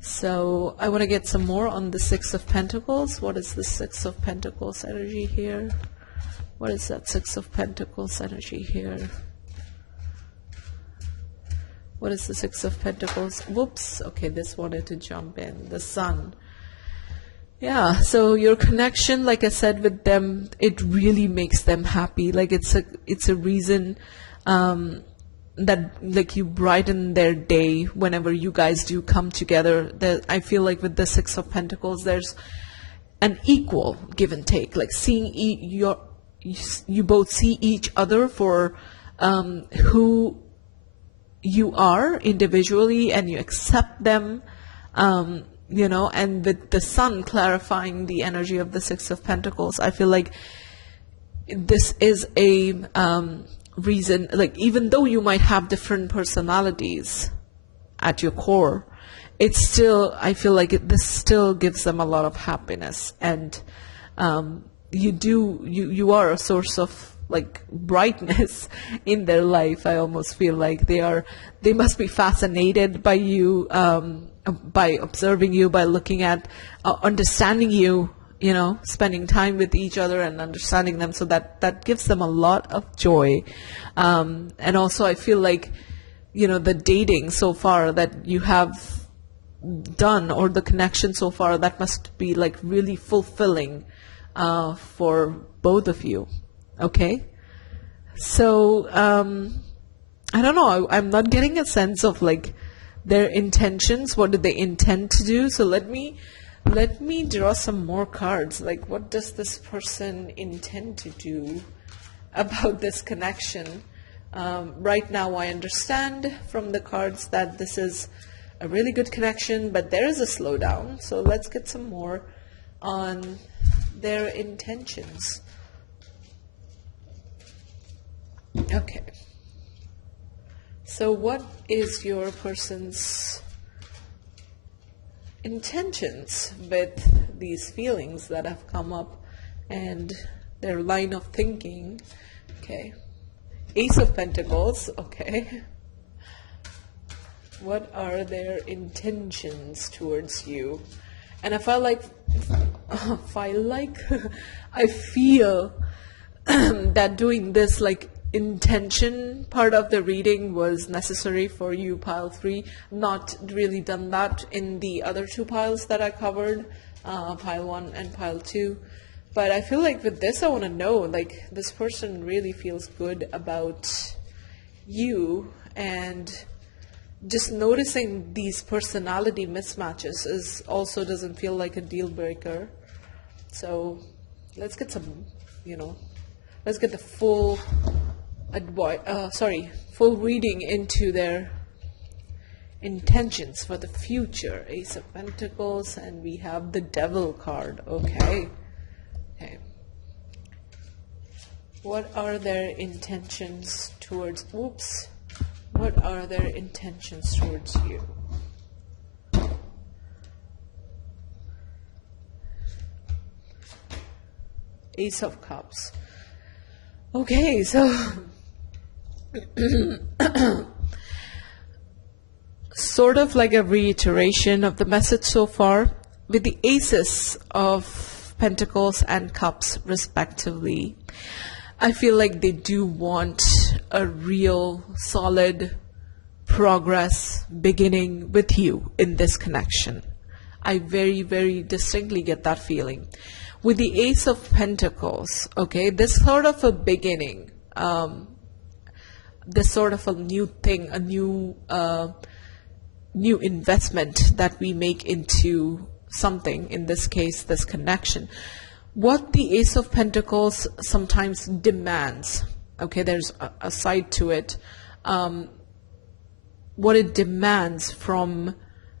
so I want to get some more on the Six of Pentacles. What is the Six of Pentacles energy here? What is that Six of Pentacles energy here? What is the Six of Pentacles? Whoops. Okay, this wanted to jump in. The Sun. Yeah, so your connection, like I said, with them, it really makes them happy. Like it's a reason that like you brighten their day whenever you guys do come together. I feel like with the Six of Pentacles, there's an equal give and take. Like seeing you both see each other for who you are individually, and you accept them. And with the Sun clarifying the energy of the Six of Pentacles, I feel like this is a reason, like even though you might have different personalities at your core, it's still, I feel like this still gives them a lot of happiness. And you are a source of like brightness in their life. I almost feel like they must be fascinated by you, by observing you, by looking at, understanding you, spending time with each other and understanding them. So that gives them a lot of joy. And also I feel like, the dating so far that you have done, or the connection so far, that must be like really fulfilling for both of you. Okay, so I don't know, I'm not getting a sense of like their intentions. What do they intend to do? So let me draw some more cards. Like, what does this person intend to do about this connection? Right now I understand from the cards that this is a really good connection, but there is a slowdown. So let's get some more on their intentions. Okay. So what is your person's intentions with these feelings that have come up and their line of thinking? Okay. Ace of Pentacles. Okay. What are their intentions towards you? And I feel that doing this like intention part of the reading was necessary for you, pile 3. Not really done that in the other 2 piles that I covered, pile 1 and pile 2. But I feel like with this, I want to know, like, this person really feels good about you, and just noticing these personality mismatches also doesn't feel like a deal breaker. So let's get some, let's get the full full reading into their intentions for the future. Ace of Pentacles, and we have the Devil card. Okay. What are their intentions towards, what are their intentions towards you? Ace of Cups. Okay, so sort of like a reiteration of the message so far, with the Aces of Pentacles and Cups respectively. I feel like they do want a real solid progress beginning with you in this connection. I very, very distinctly get that feeling. With the Ace of Pentacles, okay, this sort of a beginning, this sort of a new thing, a new investment that we make into something, in this case, this connection. What the Ace of Pentacles sometimes demands, okay, there's a side to it, what it demands from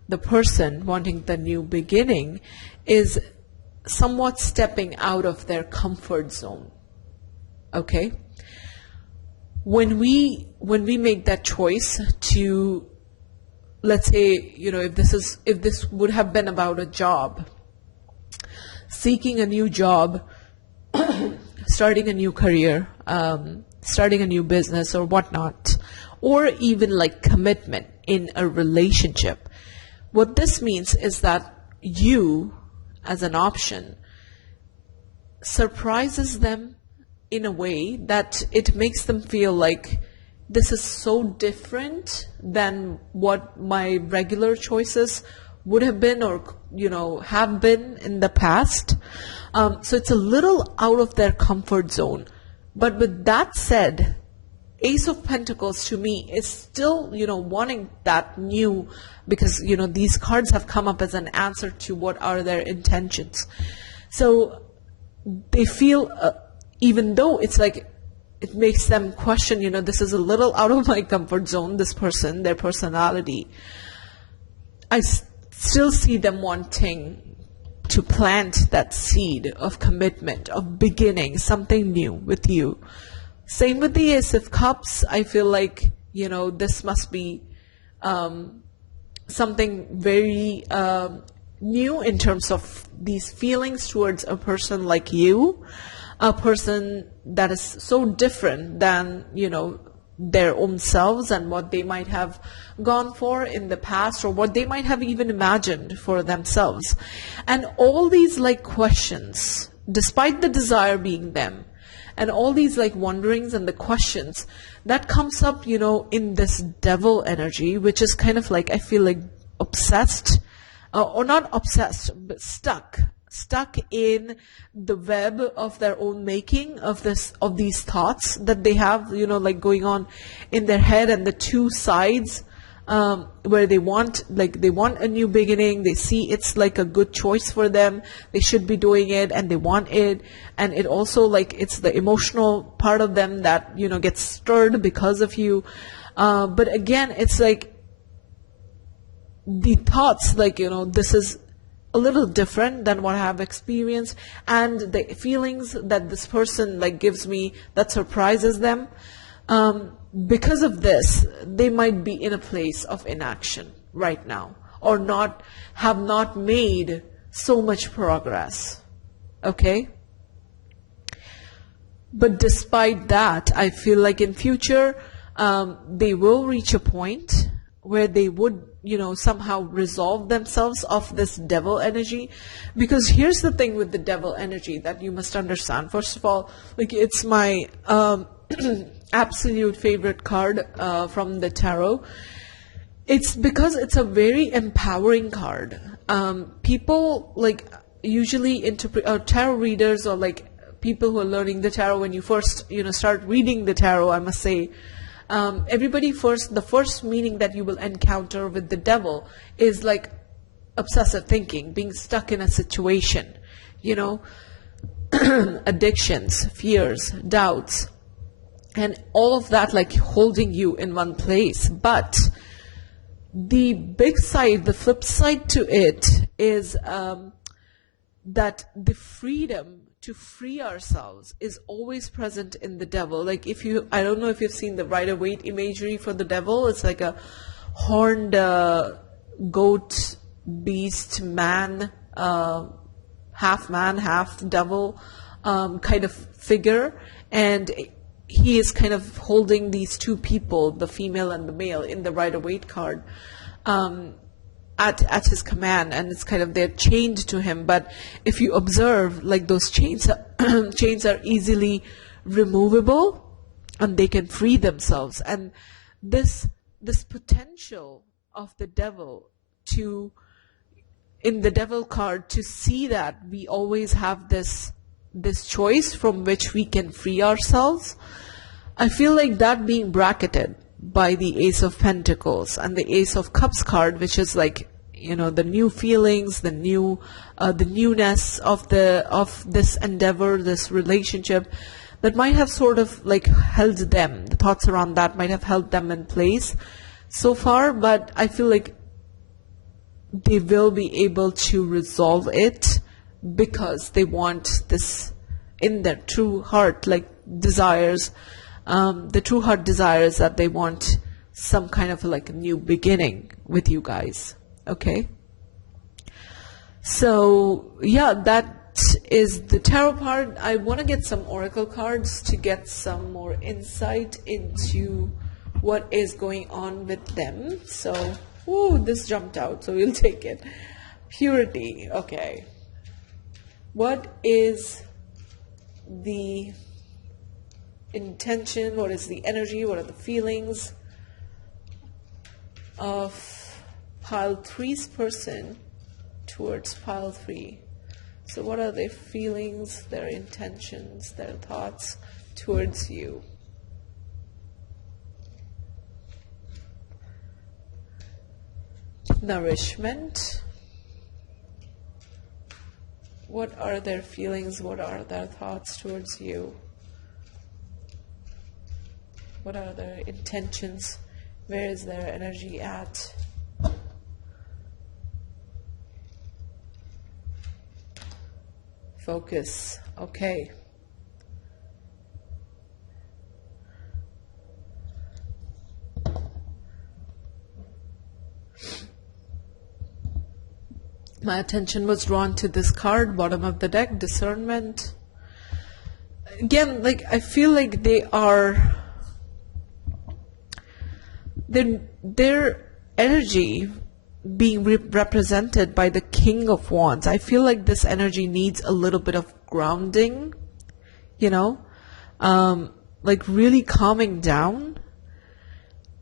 the person wanting the new beginning is somewhat stepping out of their comfort zone. Okay? When we make that choice to let's say, if this would have been about a job, seeking a new job, starting a new career, starting a new business or whatnot, or even like commitment in a relationship. What this means is that you, as an option, surprises them in a way that it makes them feel like this is so different than what my regular choices would have been or have been in the past. So it's a little out of their comfort zone. But with that said, Ace of Pentacles to me is still wanting that new, because these cards have come up as an answer to what are their intentions. So they feel even though it's like it makes them question, this is a little out of my comfort zone, this person, their personality, I still see them wanting to plant that seed of commitment, of beginning something new with you. Same with the Ace of Cups. I feel like, this must be something very new in terms of these feelings towards a person like you, a person that is so different than, their own selves and what they might have gone for in the past, or what they might have even imagined for themselves. And all these like questions, despite the desire being them, and all these like wonderings and the questions that comes up, in this devil energy, which is kind of like, I feel like obsessed, or not obsessed, but stuck in the web of their own making, of these thoughts that they have, like going on in their head, and the two sides, where they want a new beginning. They see it's like a good choice for them. They should be doing it, and they want it. And it also like, it's the emotional part of them that, gets stirred because of you. But again, it's like the thoughts, like, this is a little different than what I have experienced, and the feelings that this person like gives me that surprises them. Because of this, they might be in a place of inaction right now, or have not made so much progress. Okay? But despite that, I feel like in future, they will reach a point where they would, somehow resolve themselves of this devil energy. Because here's the thing with the devil energy that you must understand. First of all, like, it's my absolute favorite card from the tarot. It's because it's a very empowering card. People like usually interpret, tarot readers, or like people who are learning the tarot, when you first start reading the tarot, I must say, the first meaning that you will encounter with the devil is like obsessive thinking, being stuck in a situation, addictions, fears, doubts, and all of that, like holding you in one place. But the big side, the flip side to it is that the freedom to free ourselves is always present in the devil. Like, I don't know if you've seen the Rider-Waite imagery for the devil. It's like a horned goat, beast, man, half man, half devil kind of figure. And he is kind of holding these two people, the female and the male, in the Rider-Waite card, at his command, and it's kind of, they're chained to him. But if you observe, like, those chains are easily removable, and they can free themselves. And this potential of the devil in the devil card, to see that we always have this choice from which we can free ourselves, I feel like that being bracketed by the Ace of Pentacles and the Ace of Cups card, which is like, the new feelings, the newness of this endeavor, this relationship, that might have sort of like held them, the thoughts around that might have held them in place so far. But I feel like they will be able to resolve it, because they want this in their true heart, like desires, the true heart desires that they want some kind of like a new beginning with you guys. Okay, so yeah, that is the tarot part. I want to get some oracle cards to get some more insight into what is going on with them. So, ooh, this jumped out, so we'll take it. Purity. Okay, what is the intention? What is the energy? What are the feelings of pile 3's person towards pile 3? So what are their feelings, their intentions, their thoughts towards you? Nourishment. What are their feelings? What are their thoughts towards you? What are their intentions? Where is their energy at? Focus. Okay. My attention was drawn to this card, bottom of the deck, discernment. Again, like, I feel like their energy being represented by the King of Wands. I feel like this energy needs a little bit of grounding, you know, like really calming down,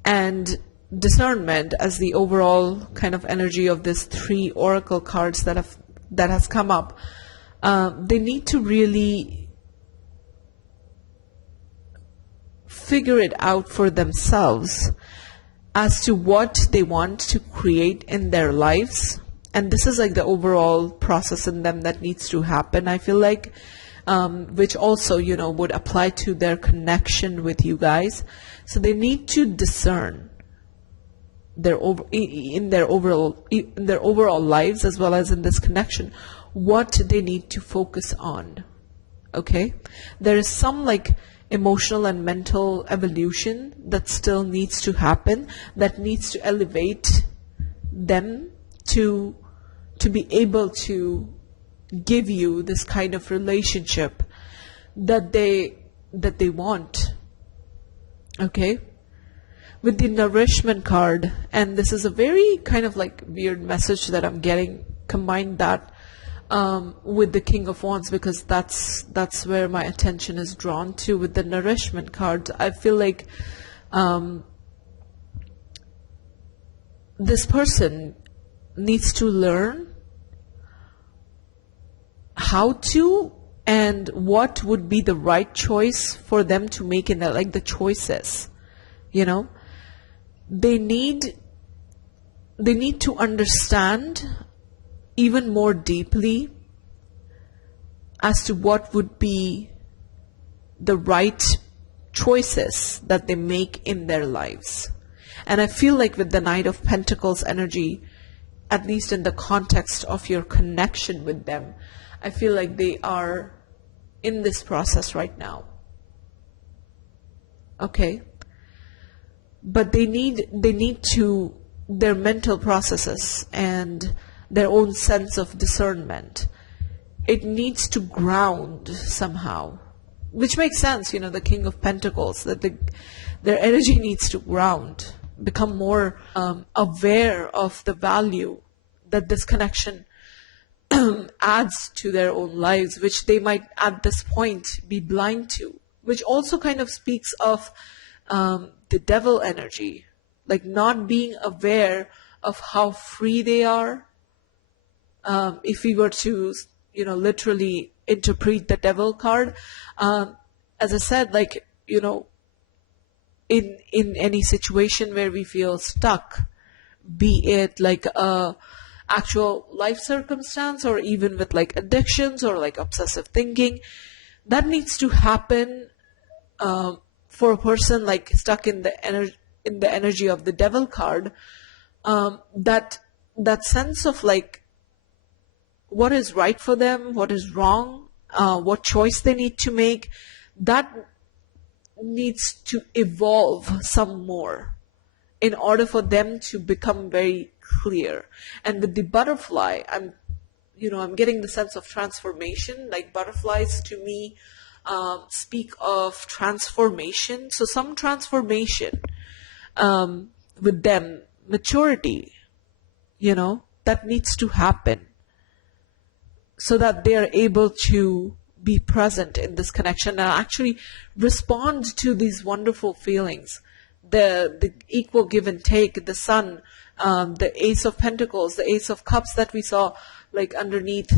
and discernment as the overall kind of energy of this 3 oracle cards that has come up. They need to really figure it out for themselves as to what they want to create in their lives. And this is like the overall process in them that needs to happen, I feel like, which also, you know, would apply to their connection with you guys. So they need to discern in their overall lives, as well as in this connection, what they need to focus on. Okay, there is some like emotional and mental evolution that still needs to happen, that needs to elevate them to be able to give you this kind of relationship that they want. Okay, with the nourishment card, and this is a very kind of like weird message that I'm getting, combine that with the King of Wands, because that's where my attention is drawn to. With the nourishment card, I feel like this person needs to learn how to and what would be the right choice for them to make in their, like, the choices, you know. They need to understand even more deeply as to what would be the right choices that they make in their lives. And I feel like with the Knight of Pentacles energy, at least in the context of your connection with them, I feel like they are in this process right now. Okay? But they need to, their mental processes and their own sense of discernment, it needs to ground somehow, which makes sense, you know, the King of Pentacles, that their energy needs to ground, become more aware of the value that this connection adds to their own lives, which they might at this point be blind to, which also kind of speaks of the devil energy, like not being aware of how free they are. If we were to, you know, literally interpret the devil card, as I said, like, you know, in any situation where we feel stuck, be it like a actual life circumstance, or even with like addictions or like obsessive thinking, that needs to happen for a person like stuck in the energy of the devil card. That sense of like what is right for them, what is wrong, what choice they need to make, that needs to evolve some more. in order for them to become very clear. And with the butterfly, I'm getting the sense of transformation. Like butterflies to me speak of transformation. So some transformation with them, maturity, that needs to happen so that they are able to be present in this connection and actually respond to these wonderful feelings. The equal give and take, the sun, the Ace of Pentacles, the Ace of Cups that we saw like underneath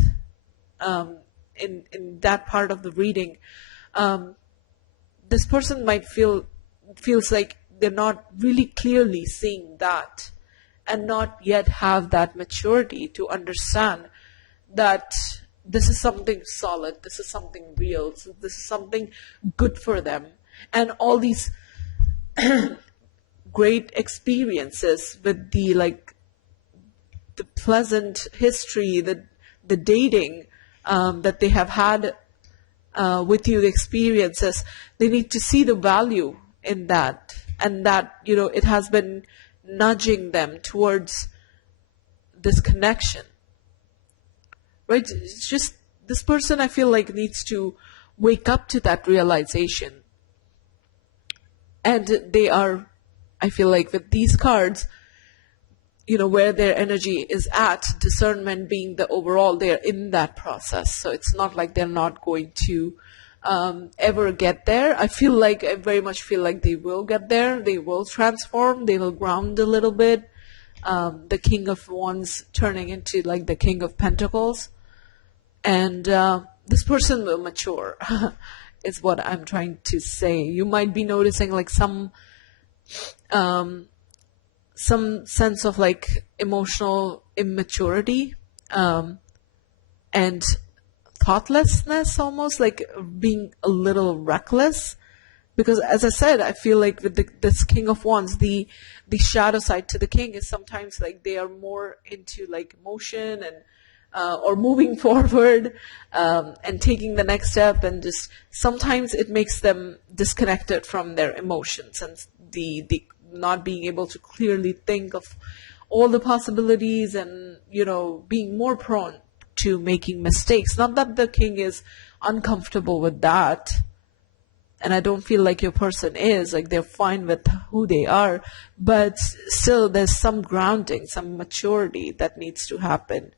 in that part of the reading. This person might feels like they're not really clearly seeing that and not yet have that maturity to understand that this is something solid, this is something real, so this is something good for them. And all these great experiences with the pleasant history, the dating that they have had with you, the experiences, they need to see the value in that, and that it has been nudging them towards this connection, right? It's just this person, I feel like, needs to wake up to that realization. And they are, I feel like, with these cards, where their energy is at, discernment being the overall, they're in that process. So it's not like they're not going to ever get there. I very much feel like they will get there. They will transform. They will ground a little bit. The King of Wands turning into like the King of Pentacles. And this person will mature, is what I'm trying to say. You might be noticing like some sense of like emotional immaturity and thoughtlessness, almost like being a little reckless. Because as I said, I feel like with this King of Wands, the shadow side to the King is sometimes like they are more into like motion and or moving forward and taking the next step, and just sometimes it makes them disconnected from their emotions and the not being able to clearly think of all the possibilities, and being more prone to making mistakes. Not that the King is uncomfortable with that, and I don't feel like your person is, like they're fine with who they are, but still there's some grounding, some maturity that needs to happen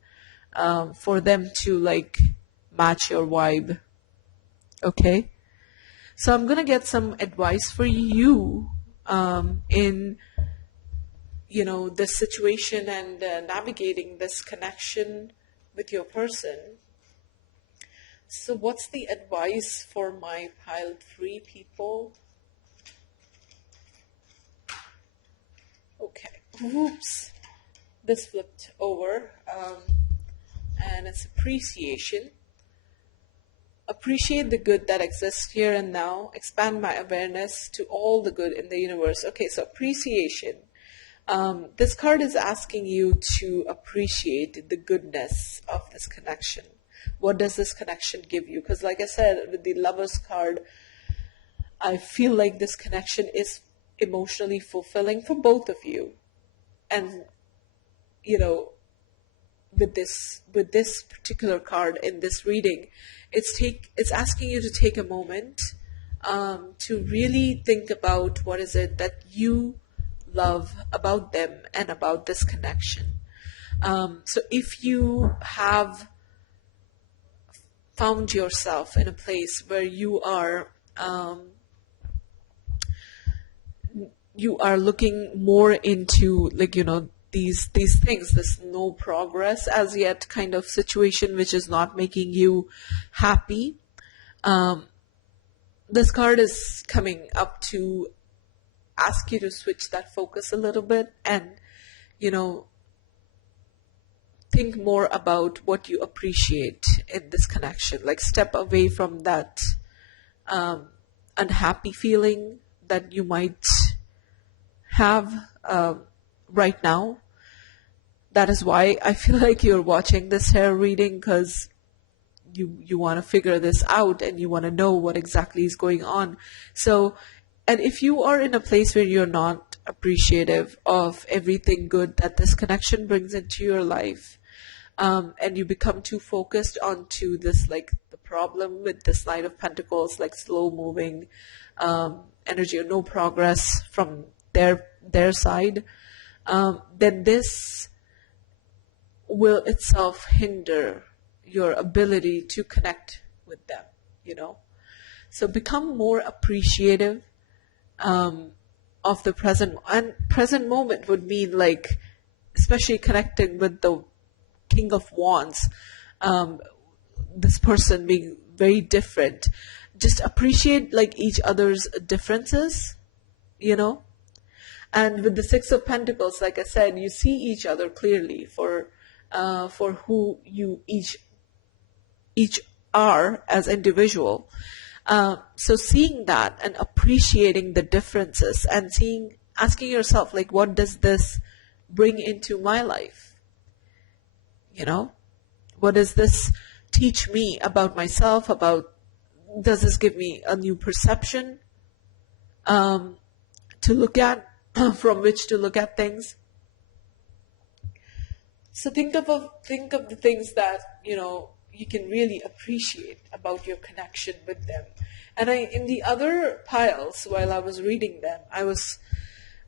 for them to like match your vibe. Okay, so I'm gonna get some advice for you in this situation and navigating this connection with your person. So what's the advice for my pile 3 people? Okay, oops, this flipped over, and it's appreciation. Appreciate the good that exists here and now. Expand my awareness to all the good in the universe. Okay, so appreciation. This card is asking you to appreciate the goodness of this connection. What does this connection give you? Because like I said, with the Lovers card, I feel like this connection is emotionally fulfilling for both of you. And, with this particular card in this reading, it's asking you to take a moment to really think about what is it that you love about them and about this connection. So if you have found yourself in a place where you are looking more into these things, this no progress as yet kind of situation which is not making you happy, this card is coming up to ask you to switch that focus a little bit and think more about what you appreciate in this connection. Like step away from that unhappy feeling that you might have right now. That is why I feel like you're watching this hair reading, because you want to figure this out and you want to know what exactly is going on. So, and if you are in a place where you're not appreciative of everything good that this connection brings into your life. And you become too focused onto this, like the problem with this Knight of Pentacles, like slow moving energy or no progress from their side, then this will itself hinder your ability to connect with them, you know. So become more appreciative of the present moment would mean, like, especially connecting with the King of Wands, this person being very different. Just appreciate like each other's differences, you know. And with the Six of Pentacles, like I said, you see each other clearly for who you each are as individual. So seeing that and appreciating the differences and asking yourself, like, what does this bring into my life? You know, what does this teach me about myself? Does this give me a new perception to look at, from which to look at things? So think of the things that, you know, you can really appreciate about your connection with them. And in the other piles, while I was reading them, I was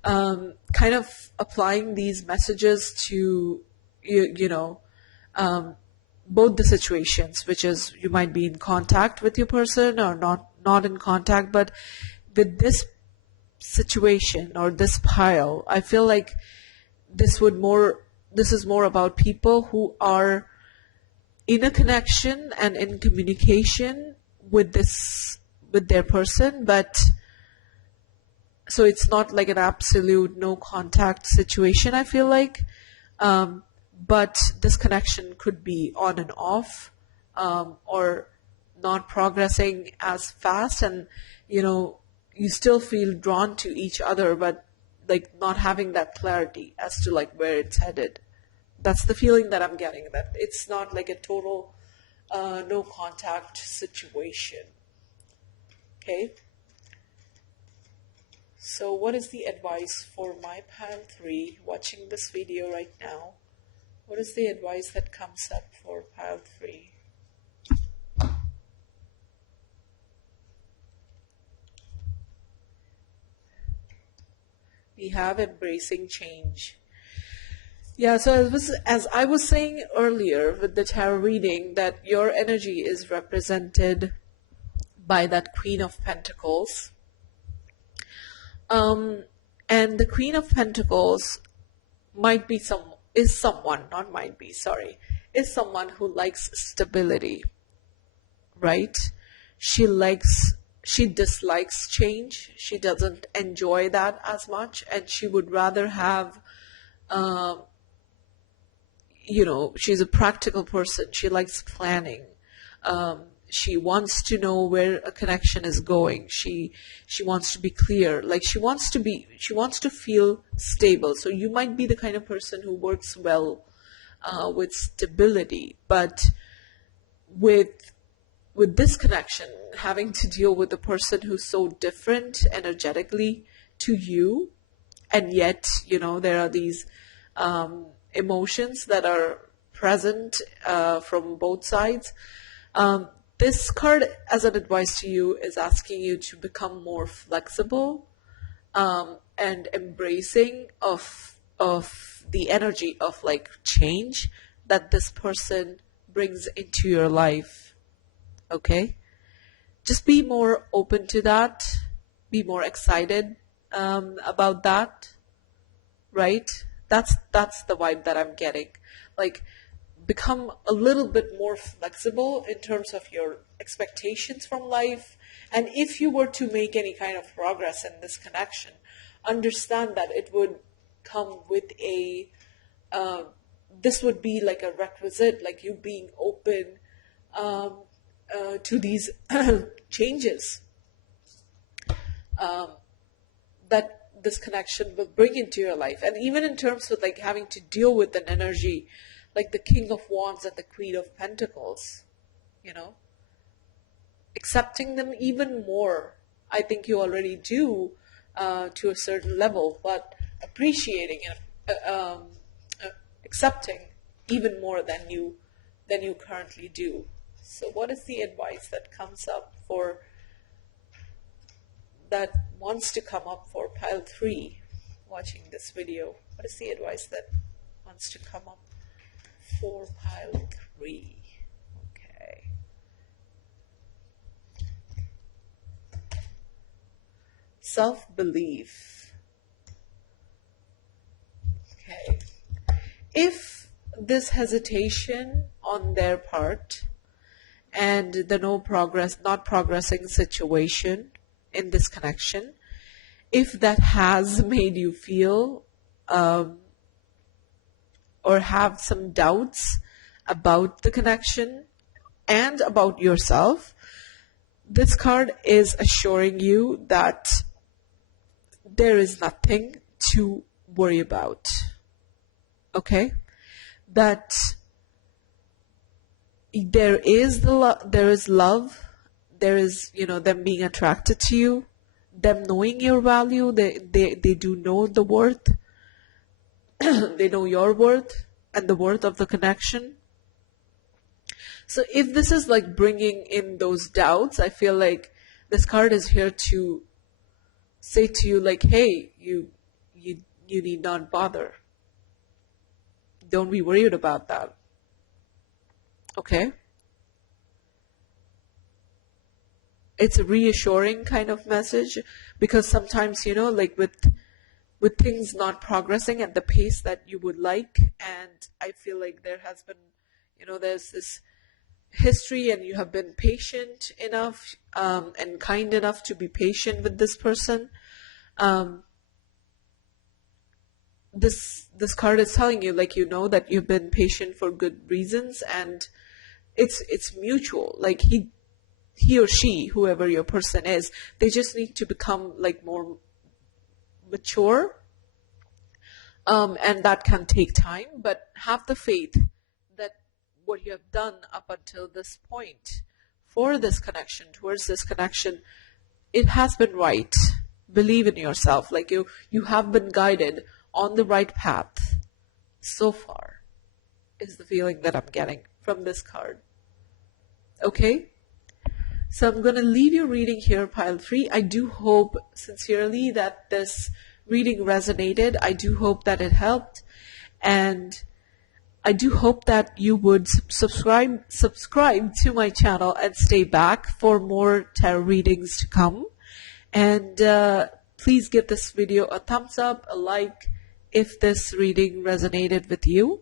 kind of applying these messages to both the situations, which is you might be in contact with your person or not in contact. But with this situation or this pile, I feel like this is more about people who are in a connection and in communication with their person, but so it's not like an absolute no contact situation, I feel like. But this connection could be on and off, or not progressing as fast, and you still feel drawn to each other, but like not having that clarity as to like where it's headed. That's the feeling that I'm getting, that it's not like a total no contact situation. Okay. So what is the advice for my pile 3 watching this video right now? What is the advice that comes up for pile 3? We have embracing change. Yeah, so as I was saying earlier with the tarot reading, that your energy is represented by that Queen of Pentacles. And the Queen of Pentacles is someone who likes stability, right? She dislikes change. She doesn't enjoy that as much, and she would rather have, she's a practical person. She likes planning. She wants to know where a connection is going. She wants to be clear. Like she wants to feel stable. So you might be the kind of person who works well with stability, but with this connection, having to deal with a person who's so different energetically to you, and yet there are these emotions that are present from both sides. This card, as an advice to you, is asking you to become more flexible and embracing of the energy of like change that this person brings into your life. Okay? Just be more open to that. Be more excited about that. Right? That's the vibe that I'm getting. Like, become a little bit more flexible in terms of your expectations from life. And if you were to make any kind of progress in this connection, understand that it would come with this would be like a requisite, like you being open to these changes that this connection will bring into your life. And even in terms of like having to deal with an energy like the King of Wands and the Queen of Pentacles, accepting them even more. I think you already do, to a certain level, but appreciating and accepting even more than you currently do. So what is the advice that comes up for that wants to come up for pile 3 watching this video? What is the advice that wants to come up for pile 3? Okay. Self-belief. Okay. If this hesitation on their part and the not progressing situation in this connection, if that has made you feel or have some doubts about the connection and about yourself, this card is assuring you that there is nothing to worry about. Okay? That there is love, there is, them being attracted to you, them knowing your value, they do know the worth, they know your worth and the worth of the connection. So if this is like bringing in those doubts, I feel like this card is here to say to you, like, hey, you need not bother. Don't be worried about that. Okay? It's a reassuring kind of message, because sometimes, like with things not progressing at the pace that you would like, and I feel like there has been, there's this history and you have been patient enough and kind enough to be patient with this person. This card is telling you, like, that you've been patient for good reasons, and it's mutual. Like he or she, whoever your person is, they just need to become like more mature, and that can take time. But have the faith that what you have done up until this point for this connection, towards this connection, it has been right. Believe in yourself. Like you have been guided on the right path so far, is the feeling that I'm getting from this card. Okay? So I'm going to leave your reading here, pile 3. I do hope sincerely that this reading resonated. I do hope that it helped. And I do hope that you would subscribe to my channel and stay back for more tarot readings to come. And please give this video a thumbs up, a like, if this reading resonated with you.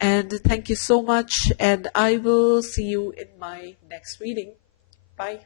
And thank you so much, and I will see you in my next reading. Bye.